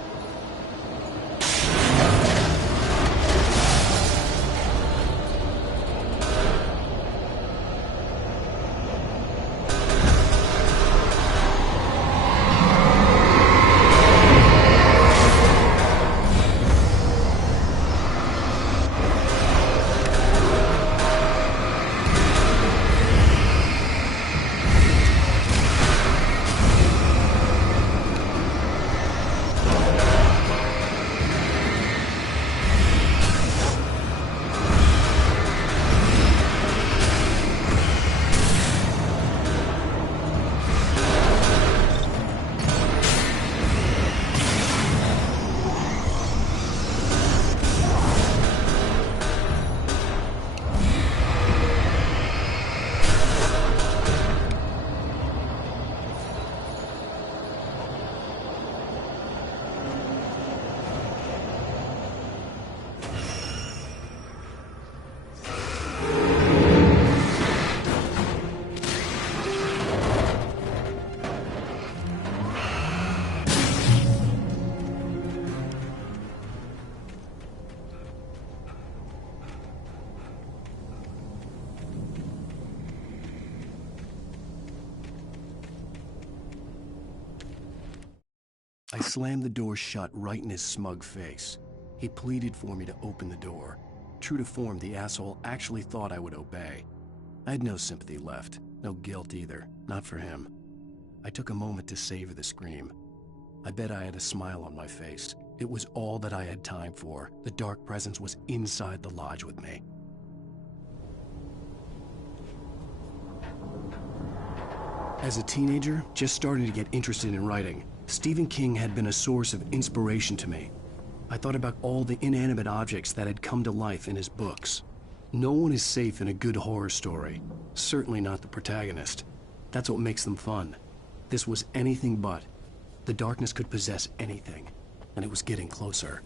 I slammed the door shut right in his smug face. He pleaded for me to open the door. True to form, the asshole actually thought I would obey. I had no sympathy left, no guilt either, not for him. I took a moment to savor the scream. I bet I had a smile on my face. It was all that I had time for. The dark presence was inside the lodge with me. As a teenager, just starting to get interested in writing, Stephen King had been a source of inspiration to me. I thought about all the inanimate objects that had come to life in his books. No one is safe in a good horror story. Certainly not the protagonist. That's what makes them fun. This was anything but. The darkness could possess anything, and it was getting closer.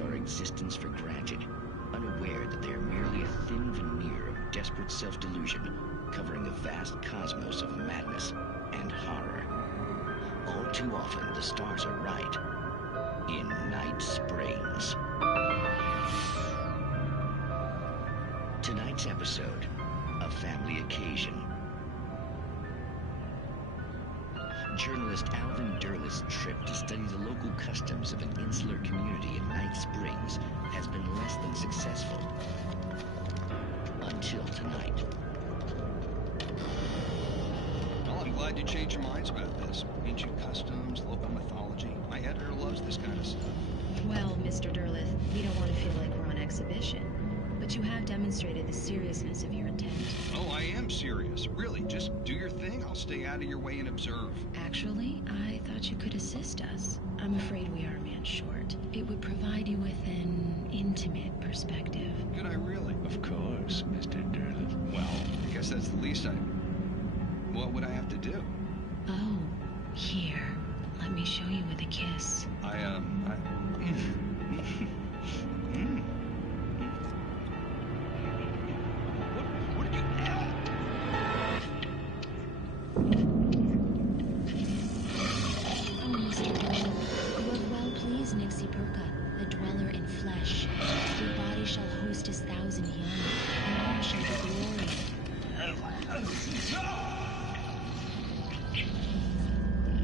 take our existence for granted, unaware that they are merely a thin veneer of desperate self-delusion, covering a vast cosmos of madness and horror. All too often, the stars are right. In Night Springs. Tonight's episode, A Family Occasion. Journalist Alvin Derlis' trip to study the local customs of an insular community in Night Springs has been less than successful. Until tonight. Well, I'm glad you changed your minds about this. Ancient customs, local mythology. My editor loves this kind of stuff. Well, Mr. Derlith, we don't want to feel like we're on exhibition. But you have demonstrated the seriousness of your intent. Oh, I am serious. Really, just do your thing. I'll stay out of your way and observe. Actually, I thought you could assist us. I'm afraid we are a man short. It would provide you with an intimate perspective. Could I really? Of course, Mr. Derlith. Well, I guess that's the least I... What would I have to do? Oh, here. Let me show you with a kiss. Nixie Perka, the dweller in flesh. Your body shall host his 1,000 young, and all shall be glory.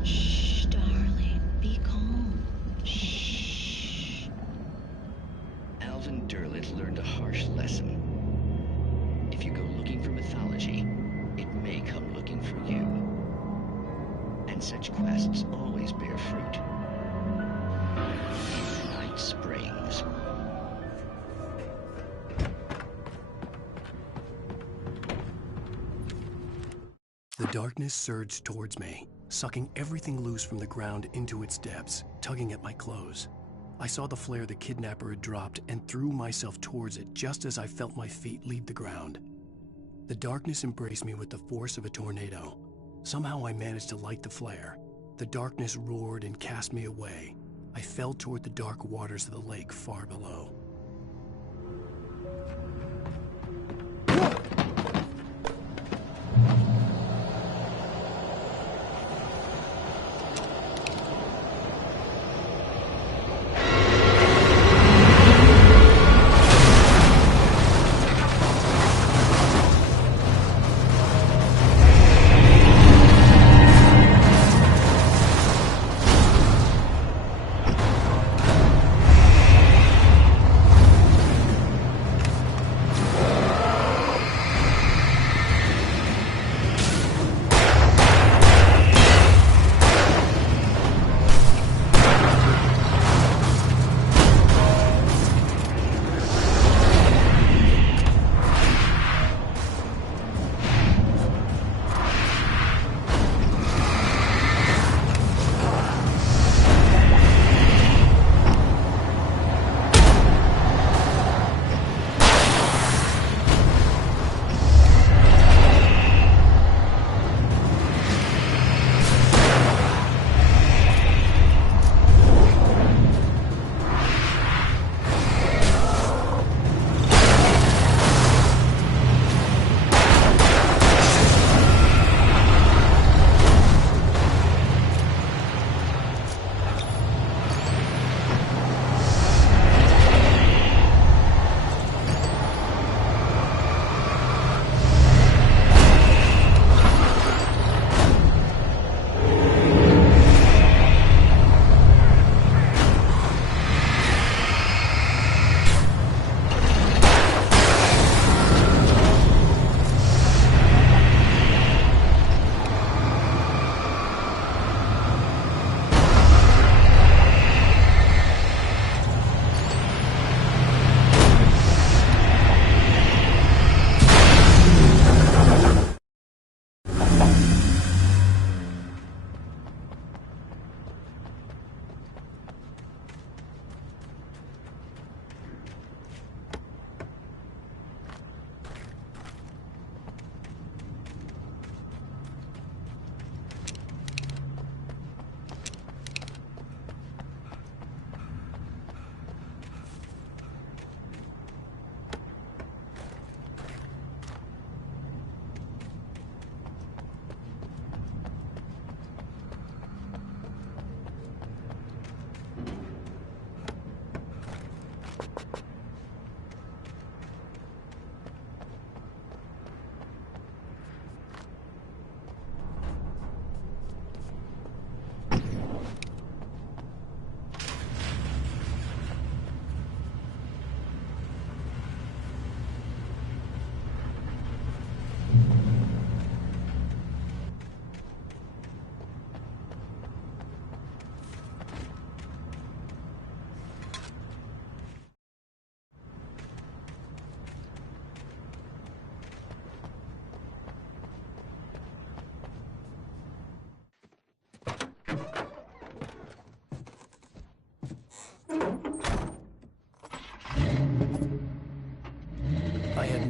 Shh, darling, be calm. Shh. Alvin Derlith learned a harsh lesson. If you go looking for mythology, it may come looking for you. And such quests always bear fruit. Night Springs. The darkness surged towards me, sucking everything loose from the ground into its depths, tugging at my clothes. I saw the flare the kidnapper had dropped and threw myself towards it just as I felt my feet leave the ground. The darkness embraced me with the force of a tornado. Somehow I managed to light the flare. The darkness roared and cast me away. I fell toward the dark waters of the lake far below.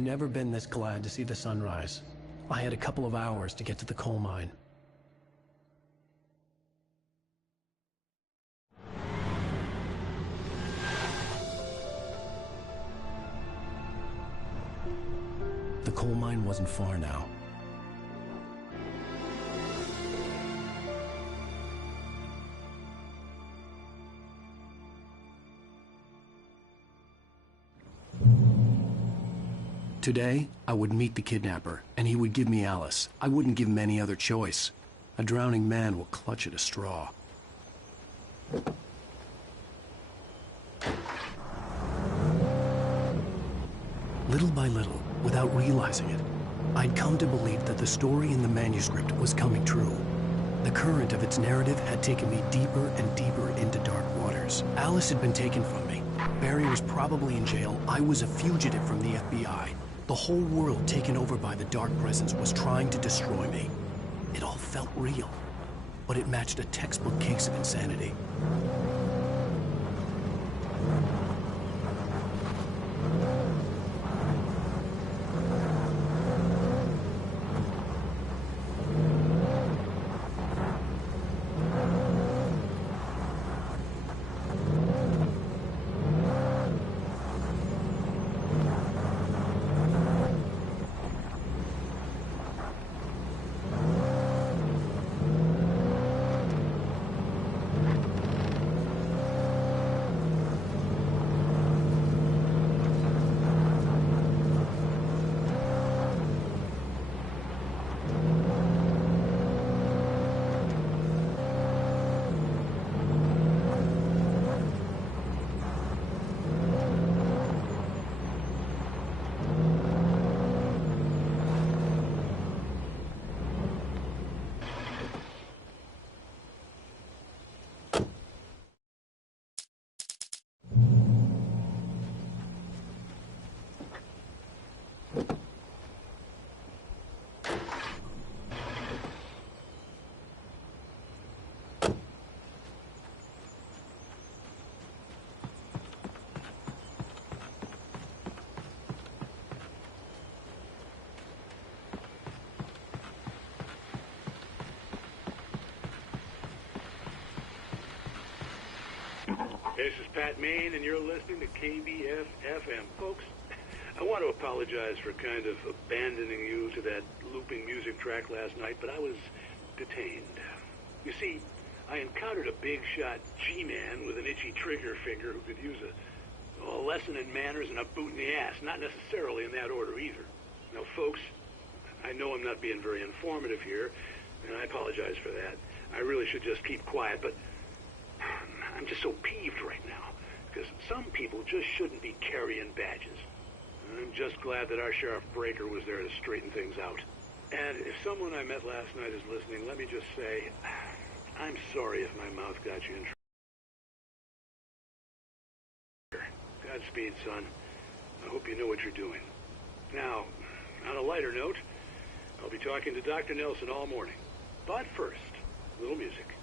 never been this glad to see the sunrise. I had a couple of hours to get to the coal mine. The coal mine wasn't far now. Today, I would meet the kidnapper, and he would give me Alice. I wouldn't give him any other choice. A drowning man will clutch at a straw. Little by little, without realizing it, I'd come to believe that the story in the manuscript was coming true. The current of its narrative had taken me deeper and deeper into dark waters. Alice had been taken from me. Barry was probably in jail. I was a fugitive from the FBI. The whole world taken over by the Dark Presence was trying to destroy me. It all felt real, but it matched a textbook case of insanity. This is Pat Maine, and you're listening to KBF-FM. Folks, I want to apologize for kind of abandoning you to that looping music track last night, but I was detained. You see, I encountered a big-shot G-man with an itchy trigger finger who could use a lesson in manners and a boot in the ass, not necessarily in that order either. Now, folks, I know I'm not being very informative here, and I apologize for that. I really should just keep quiet, but I'm just so peeved right now, because some people just shouldn't be carrying badges. I'm just glad that our Sheriff Breaker was there to straighten things out. And if someone I met last night is listening, let me just say, I'm sorry if my mouth got you in trouble. Godspeed, son. I hope you know what you're doing. Now, on a lighter note, I'll be talking to Dr. Nelson all morning. But first, a little music.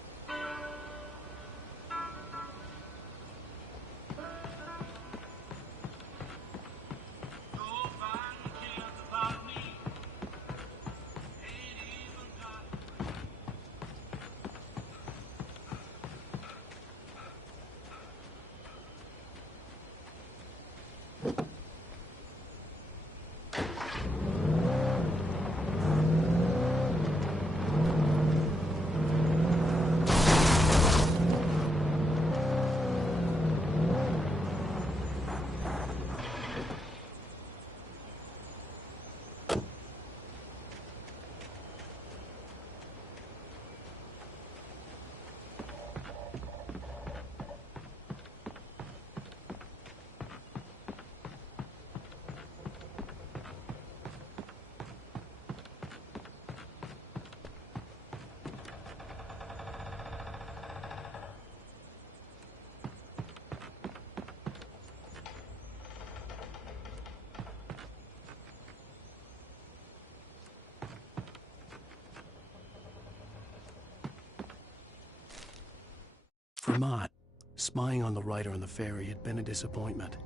Vermont, spying on the writer on the ferry had been a disappointment.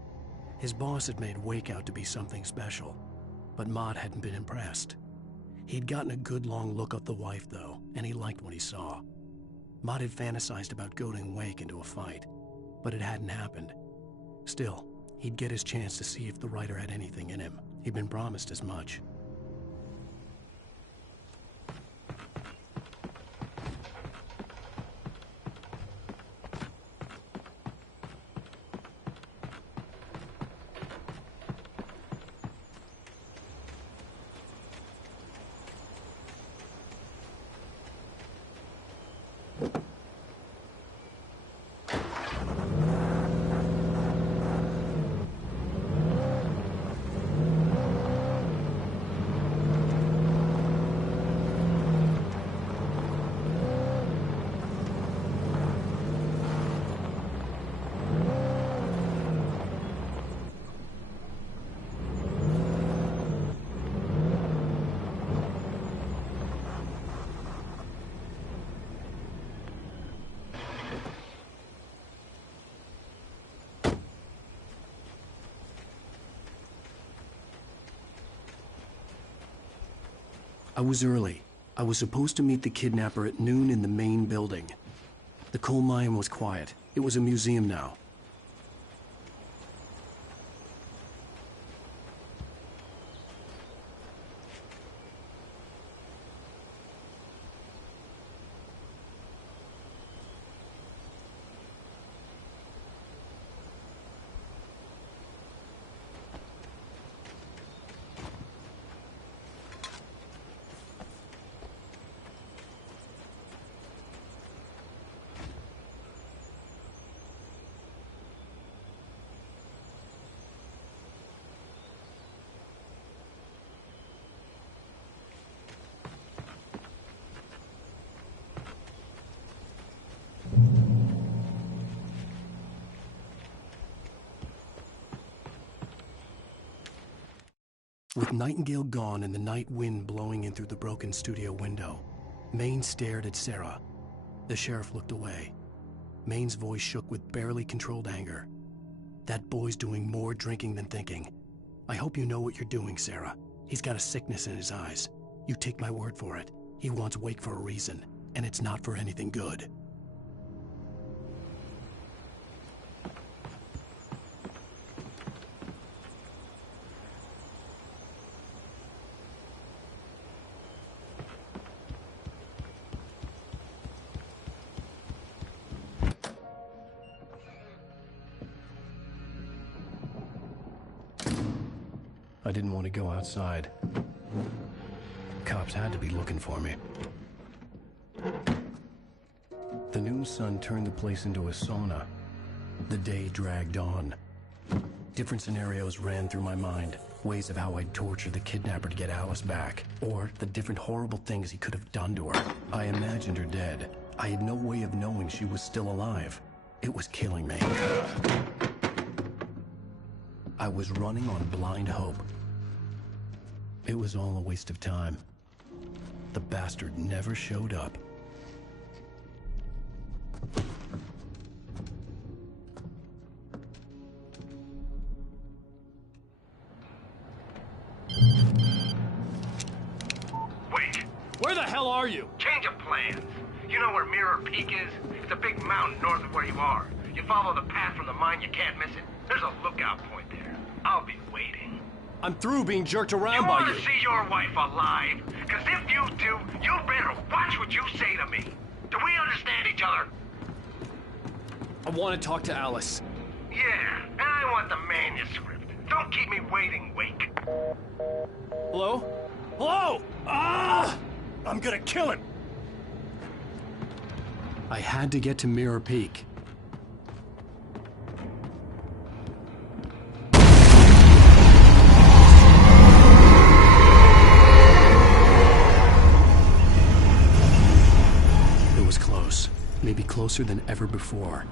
His boss had made Wake out to be something special. But Mott hadn't been impressed. He'd gotten a good long look at the wife, though, and he liked what he saw. Mott had fantasized about goading Wake into a fight, but it hadn't happened. Still, he'd get his chance to see if the writer had anything in him. He'd been promised as much. I was early. I was supposed to meet the kidnapper at noon in the main building. The coal mine was quiet. It was a museum now. With Nightingale gone and the night wind blowing in through the broken studio window, Maine stared at Sarah. The sheriff looked away. Maine's voice shook with barely controlled anger. That boy's doing more drinking than thinking. I hope you know what you're doing, Sarah. He's got a sickness in his eyes. You take my word for it. He wants Wake for a reason, and it's not for anything good. I didn't want to go outside. Cops had to be looking for me. The noon sun turned the place into a sauna. The day dragged on. Different scenarios ran through my mind. Ways of how I'd torture the kidnapper to get Alice back. Or the different horrible things he could have done to her. I imagined her dead. I had no way of knowing she was still alive. It was killing me. I was running on blind hope. It was all a waste of time. The bastard never showed up. Wait! Where the hell are you? Change of plans. You know where Mirror Peak is? It's a big mountain north of where you are. You follow the path from the mine, you can't miss it. There's a lookout point there. I'll be waiting. I'm through being jerked around by you. You want to see your wife alive? Because if you do, you better watch what you say to me. Do we understand each other? I want to talk to Alice. Yeah, and I want the manuscript. Don't keep me waiting, Wake. Hello? Hello! Ah! I'm gonna kill him! I had to get to Mirror Peak. It was close. Maybe closer than ever before.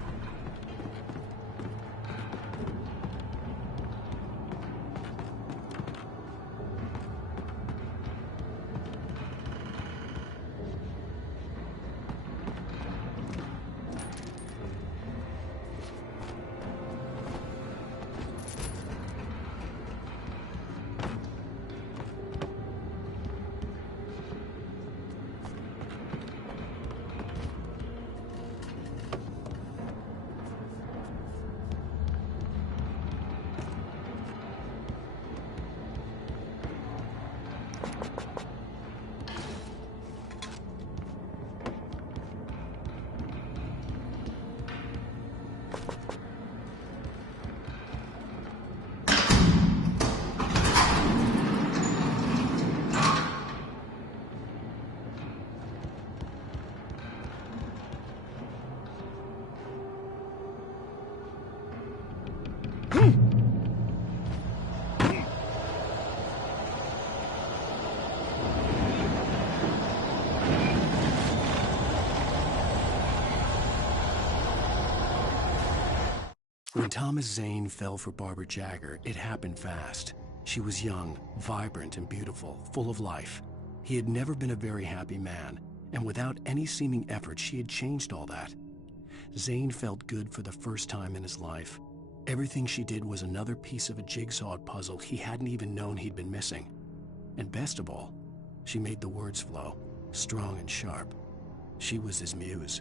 When Thomas Zane fell for Barbara Jagger, it happened fast. She was young, vibrant, and beautiful, full of life. He had never been a very happy man, and without any seeming effort, she had changed all that. Zane felt good for the first time in his life. Everything she did was another piece of a jigsaw puzzle he hadn't even known he'd been missing. And best of all, she made the words flow, strong and sharp. She was his muse.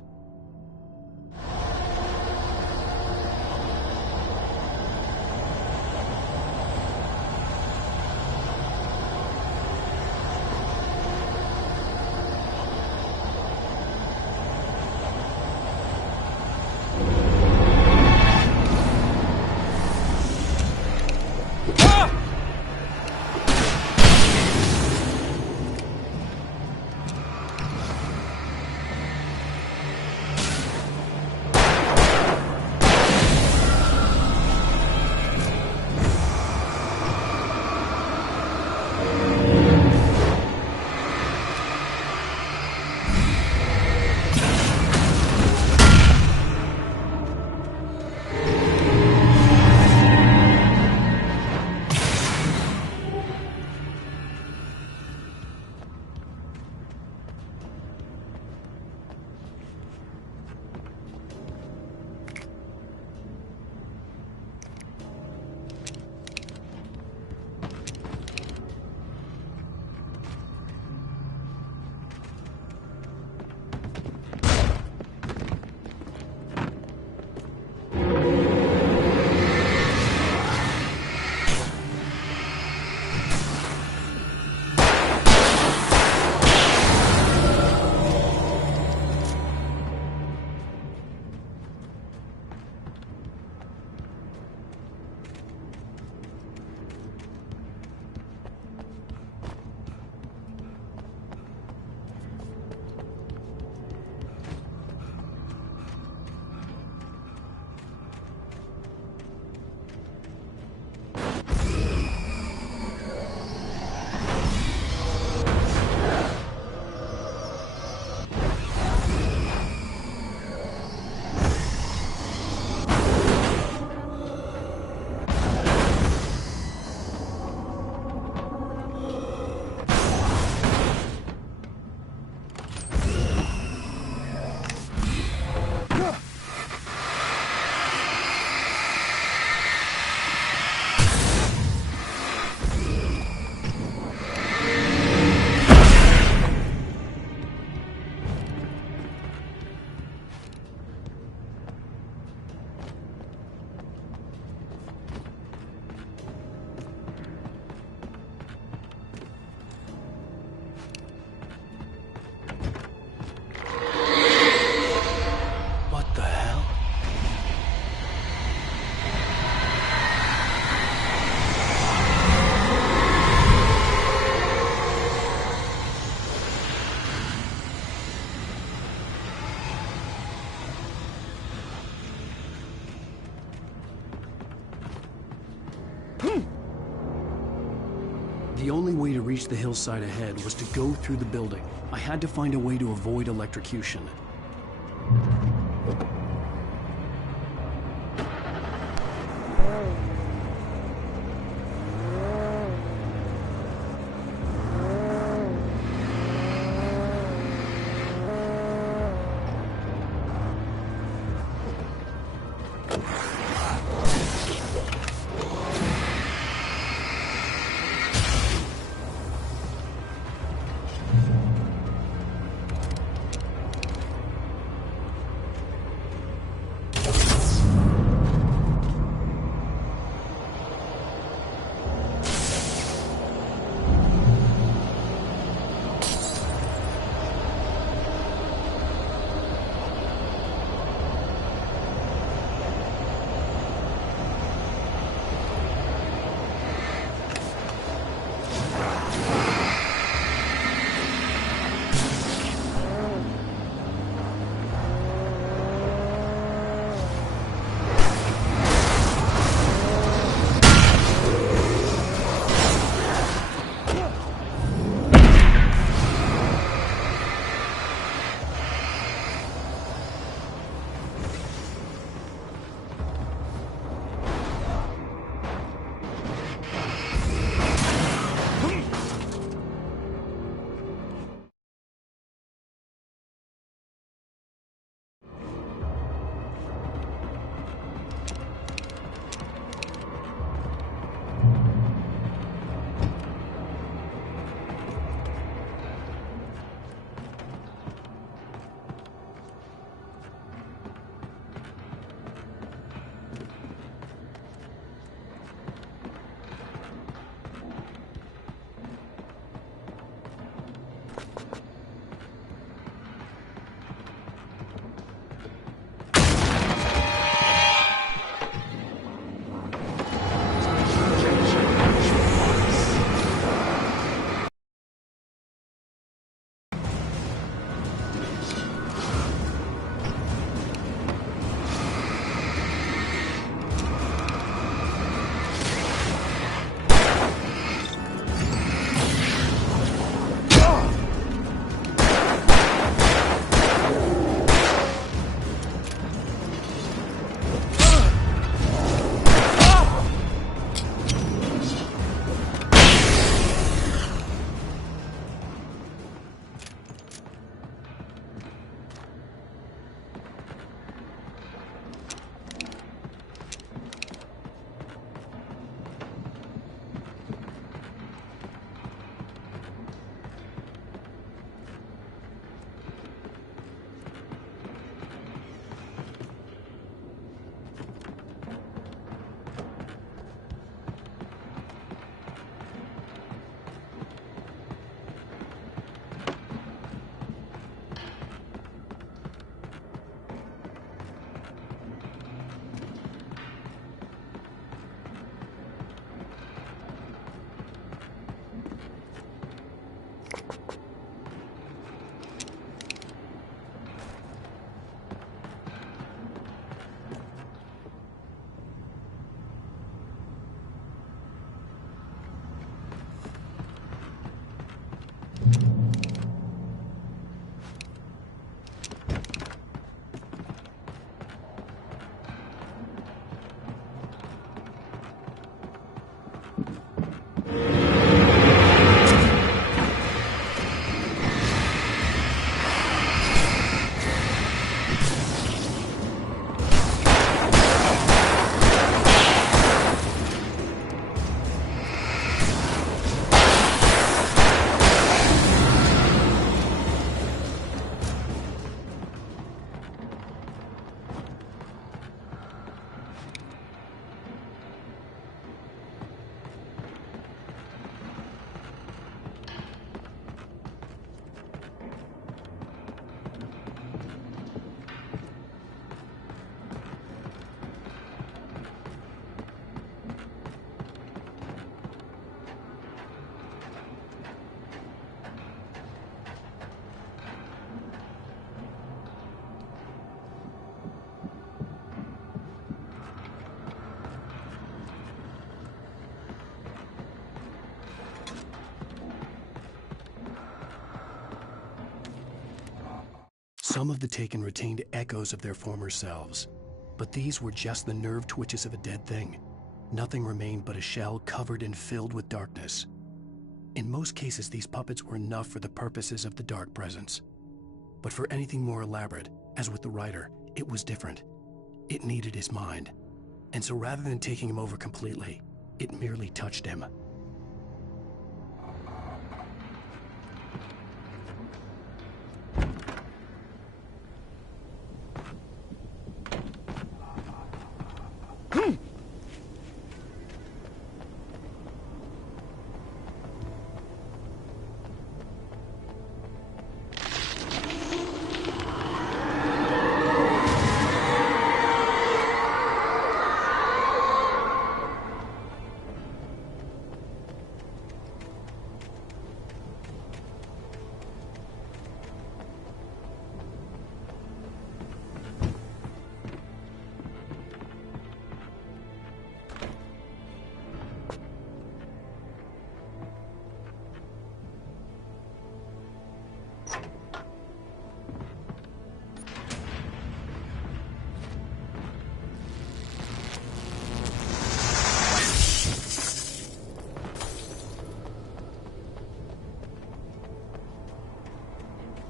The only way to reach the hillside ahead was to go through the building. I had to find a way to avoid electrocution. Some of the Taken retained echoes of their former selves, but these were just the nerve twitches of a dead thing. Nothing remained but a shell covered and filled with darkness. In most cases, these puppets were enough for the purposes of the Dark Presence. But for anything more elaborate, as with the writer, it was different. It needed his mind. And so rather than taking him over completely, it merely touched him.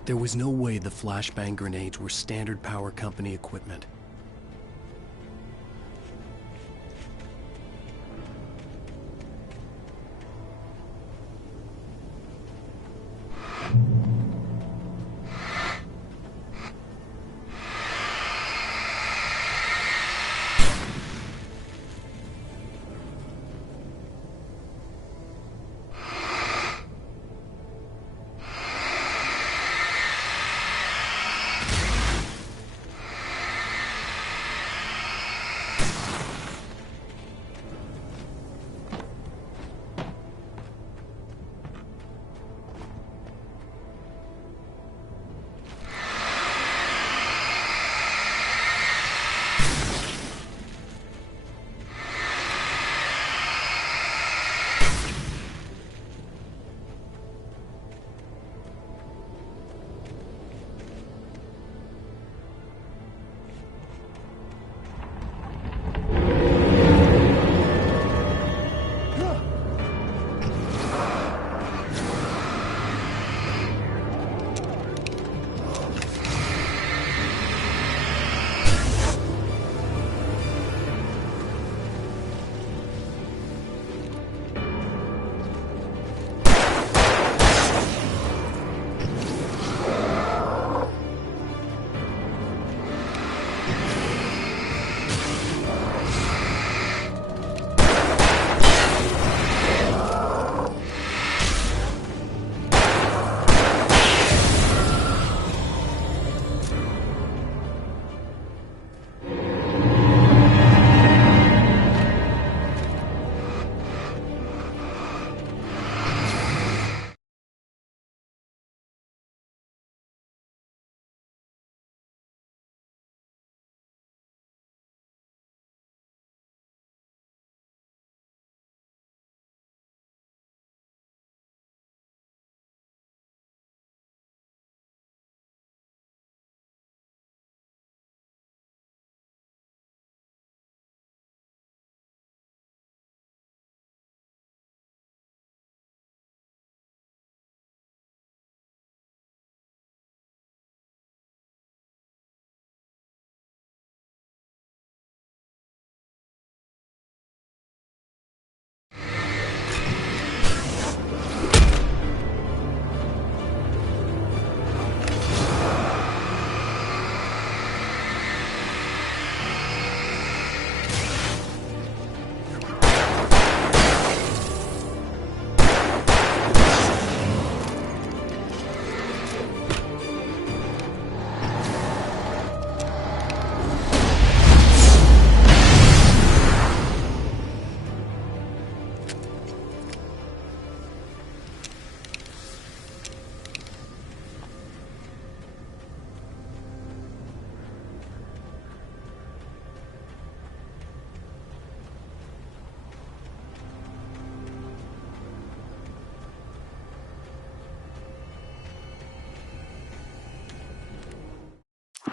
There was no way the flashbang grenades were standard power company equipment.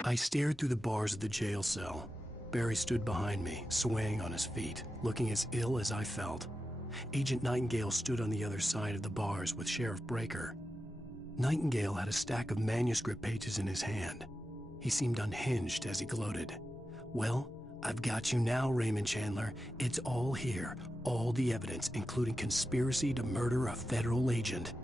I stared through the bars of the jail cell. Barry stood behind me, swaying on his feet, looking as ill as I felt. Agent Nightingale stood on the other side of the bars with Sheriff Breaker. Nightingale had a stack of manuscript pages in his hand. He seemed unhinged as he gloated. "Well, I've got you now, Raymond Chandler. It's all here. All the evidence, including conspiracy to murder a federal agent."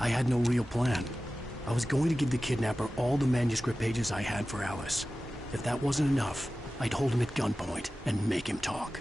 I had no real plan. I was going to give the kidnapper all the manuscript pages I had for Alice. If that wasn't enough, I'd hold him at gunpoint and make him talk.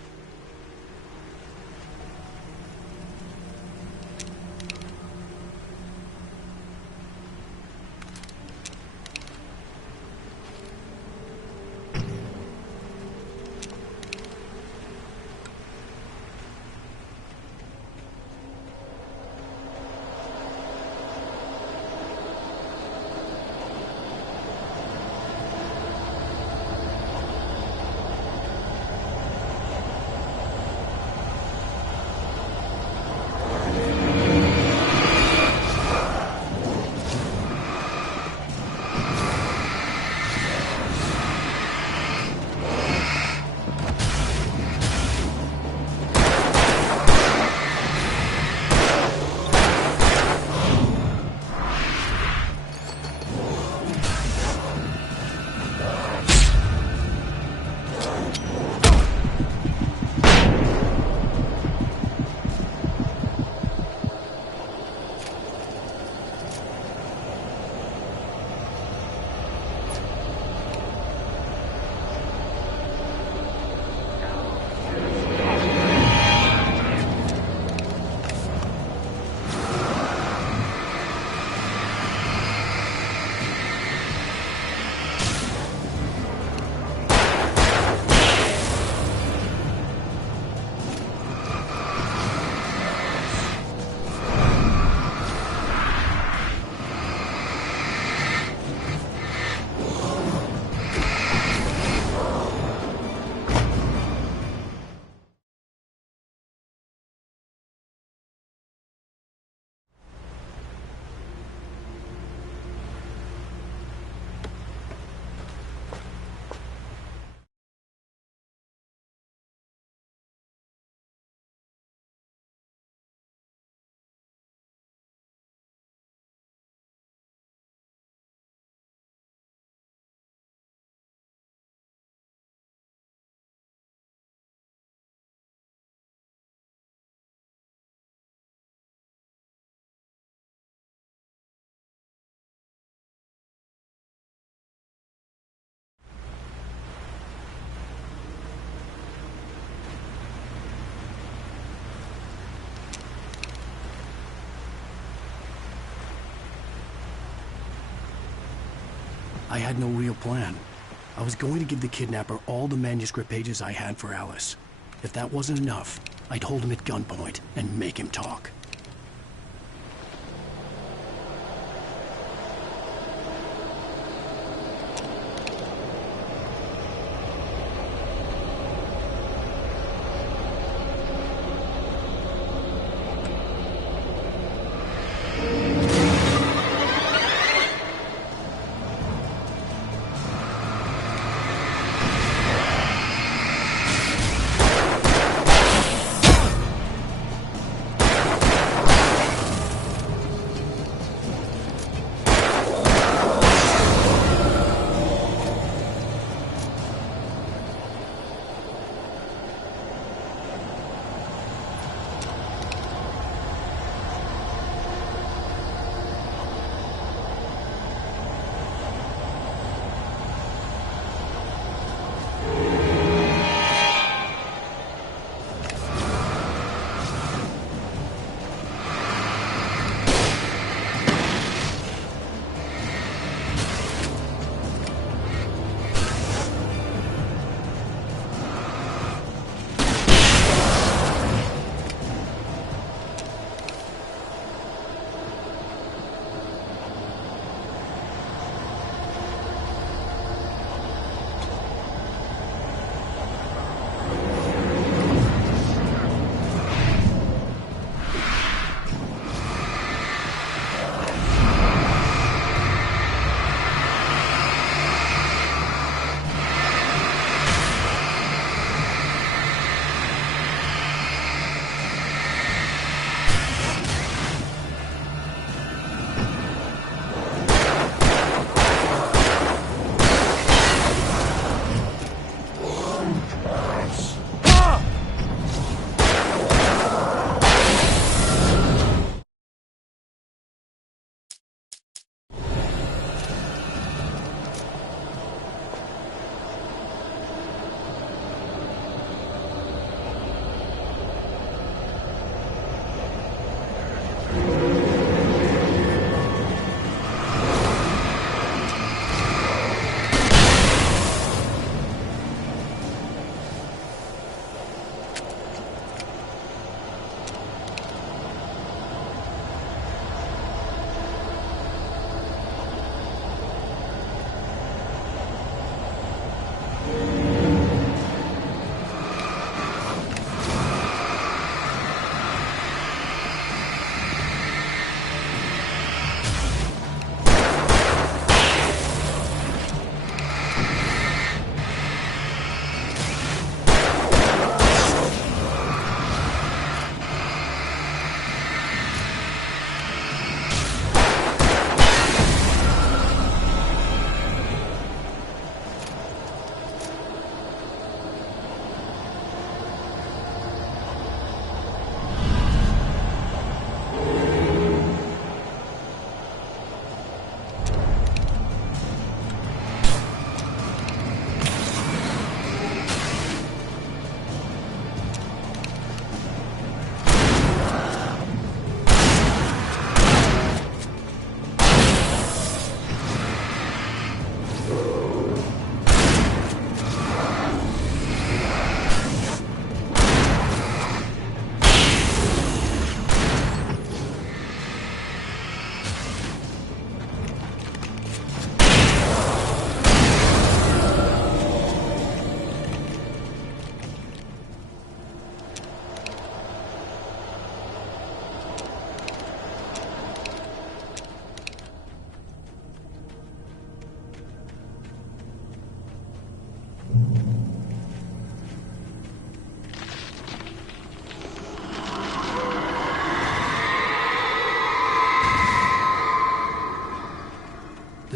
I had no real plan. I was going to give the kidnapper all the manuscript pages I had for Alice. If that wasn't enough, I'd hold him at gunpoint and make him talk.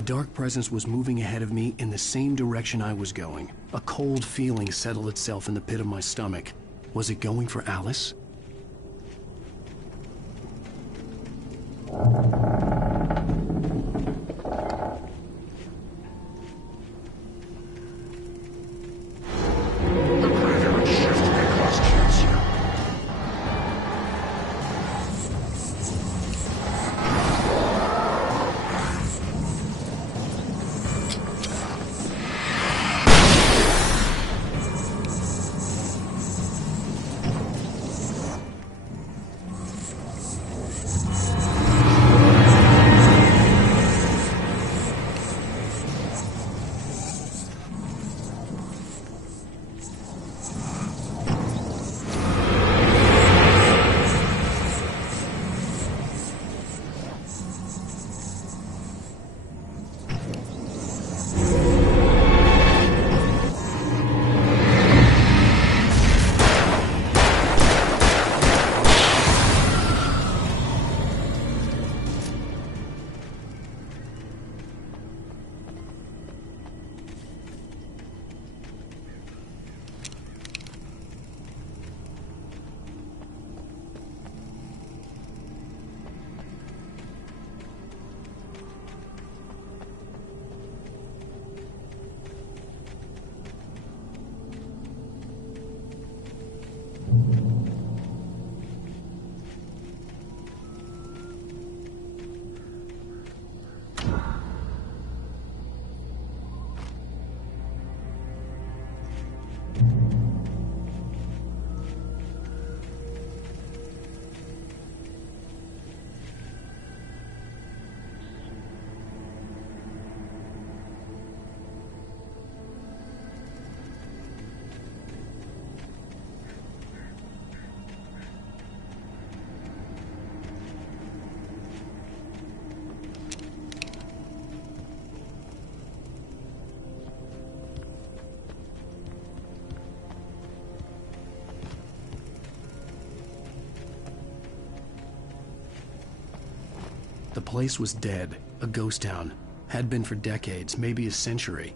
The dark presence was moving ahead of me in the same direction I was going. A cold feeling settled itself in the pit of my stomach. Was it going for Alice? The place was dead, a ghost town. Had been for decades, maybe a century.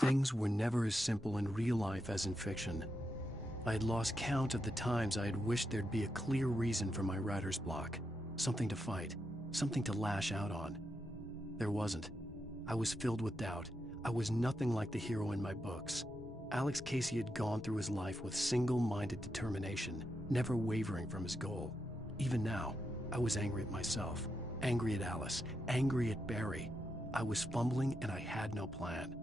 Things were never as simple in real life as in fiction. I had lost count of the times I had wished there'd be a clear reason for my writer's block. Something to fight, something to lash out on. There wasn't. I was filled with doubt. I was nothing like the hero in my books. Alex Casey had gone through his life with single-minded determination, never wavering from his goal. Even now, I was angry at myself, angry at Alice, angry at Barry. I was fumbling and I had no plan.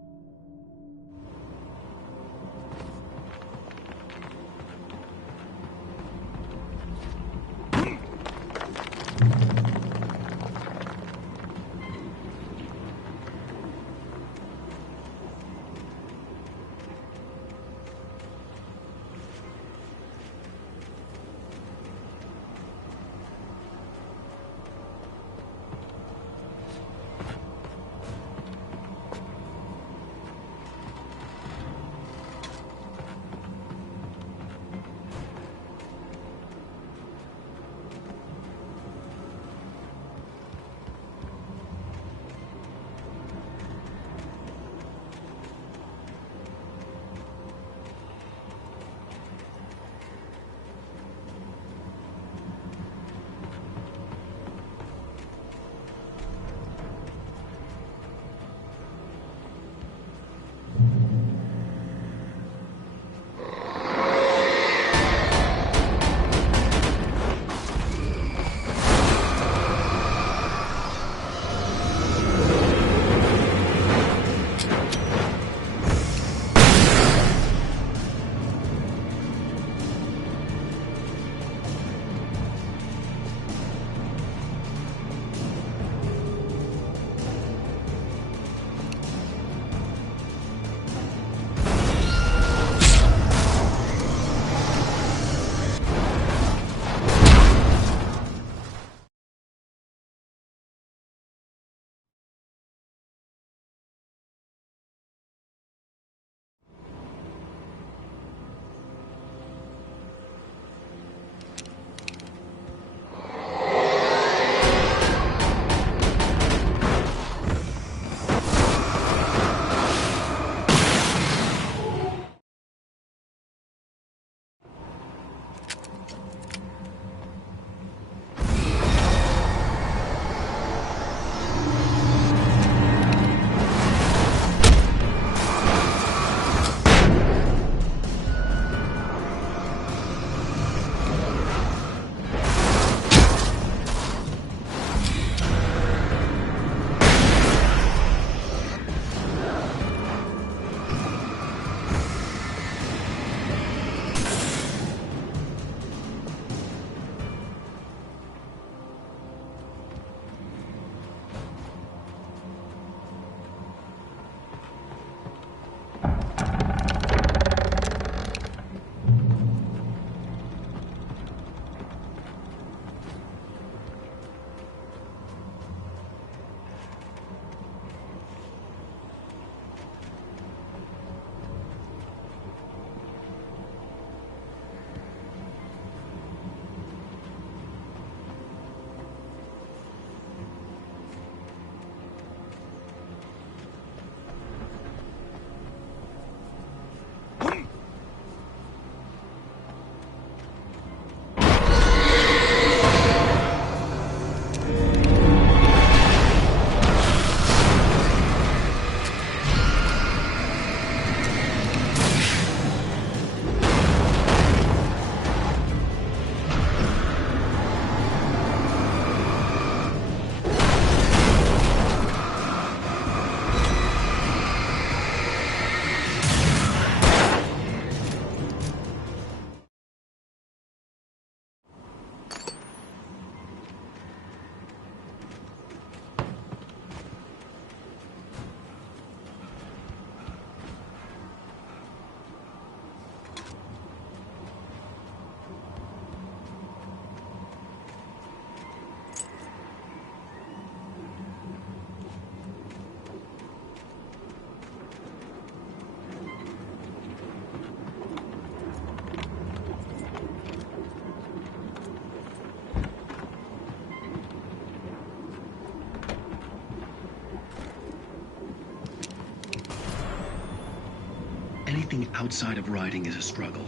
outside of riding is a struggle.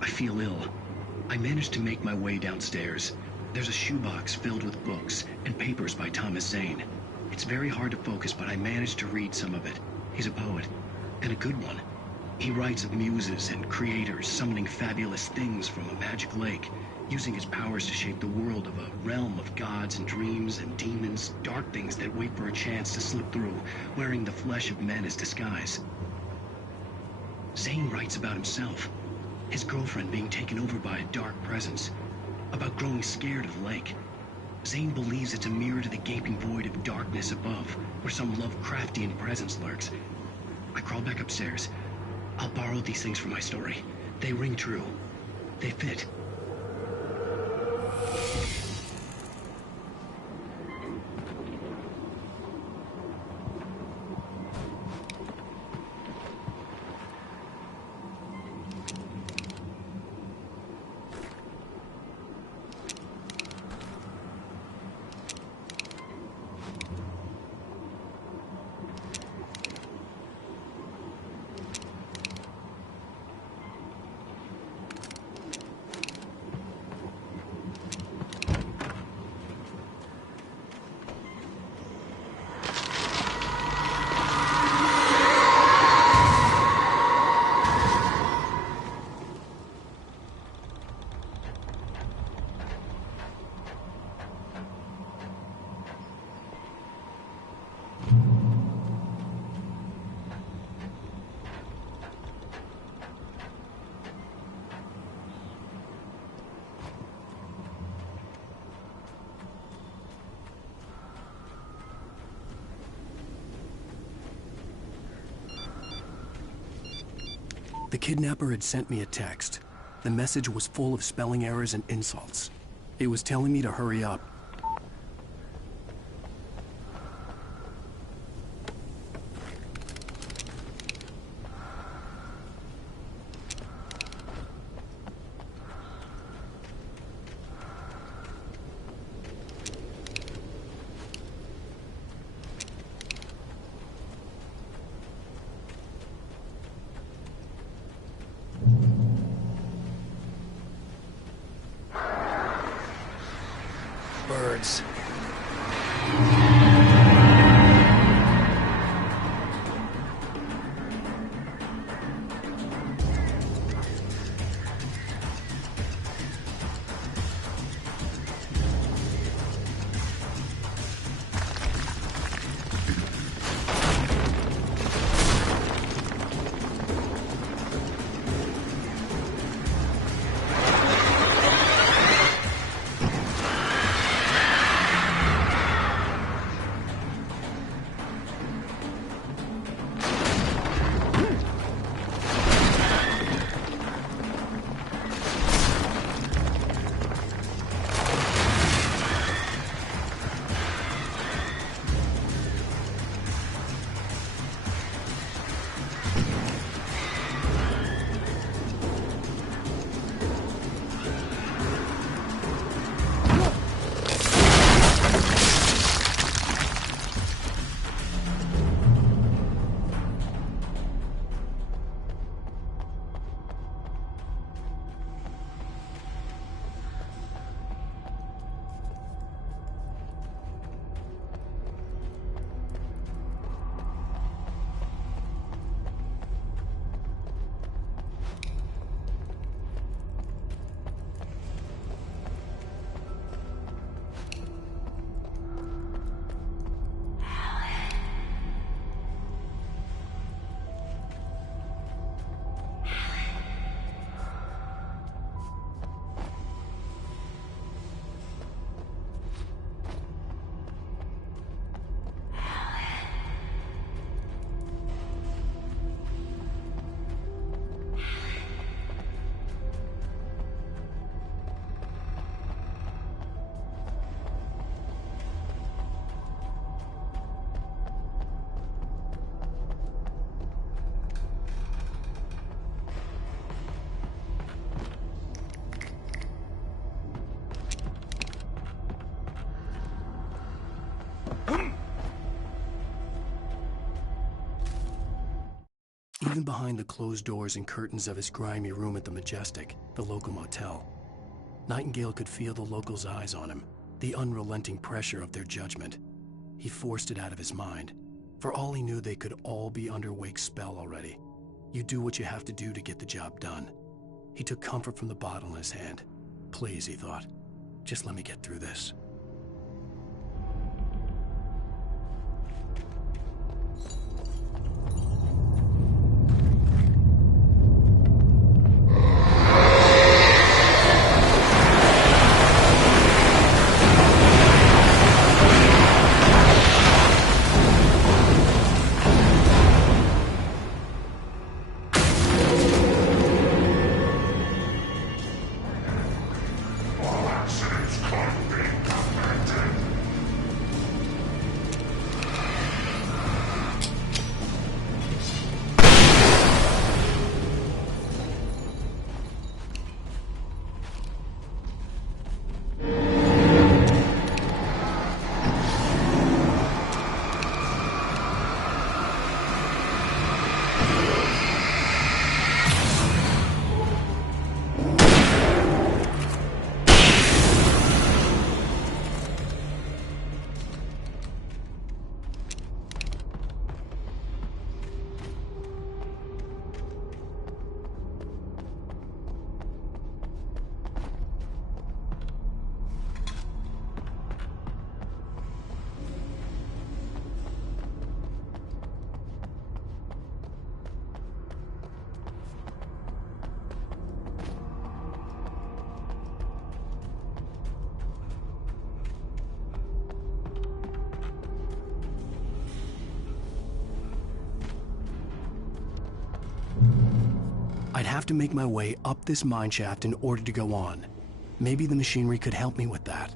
I feel ill. I managed to make my way downstairs. There's a shoebox filled with books and papers by Thomas Zane. It's very hard to focus, but I managed to read some of it. He's a poet, and a good one. He writes of muses and creators summoning fabulous things from a magic lake, using his powers to shape the world of a realm of gods and dreams and demons, dark things that wait for a chance to slip through, wearing the flesh of men as disguise. Zane writes about himself, his girlfriend being taken over by a dark presence, about growing scared of the lake. Zane believes it's a mirror to the gaping void of darkness above, where some Lovecraftian presence lurks. I crawl back upstairs. I'll borrow these things for my story. They ring true. They fit. The kidnapper had sent me a text. The message was full of spelling errors and insults. It was telling me to hurry up. Birds. even behind the closed doors and curtains of his grimy room at the Majestic, the local motel. Nightingale could feel the locals' eyes on him, the unrelenting pressure of their judgment. He forced it out of his mind. For all he knew, they could all be under Wake's spell already. You do what you have to do to get the job done. He took comfort from the bottle in his hand. Please, he thought, just let me get through this. I'd have to make my way up this mine shaft in order to go on. Maybe the machinery could help me with that.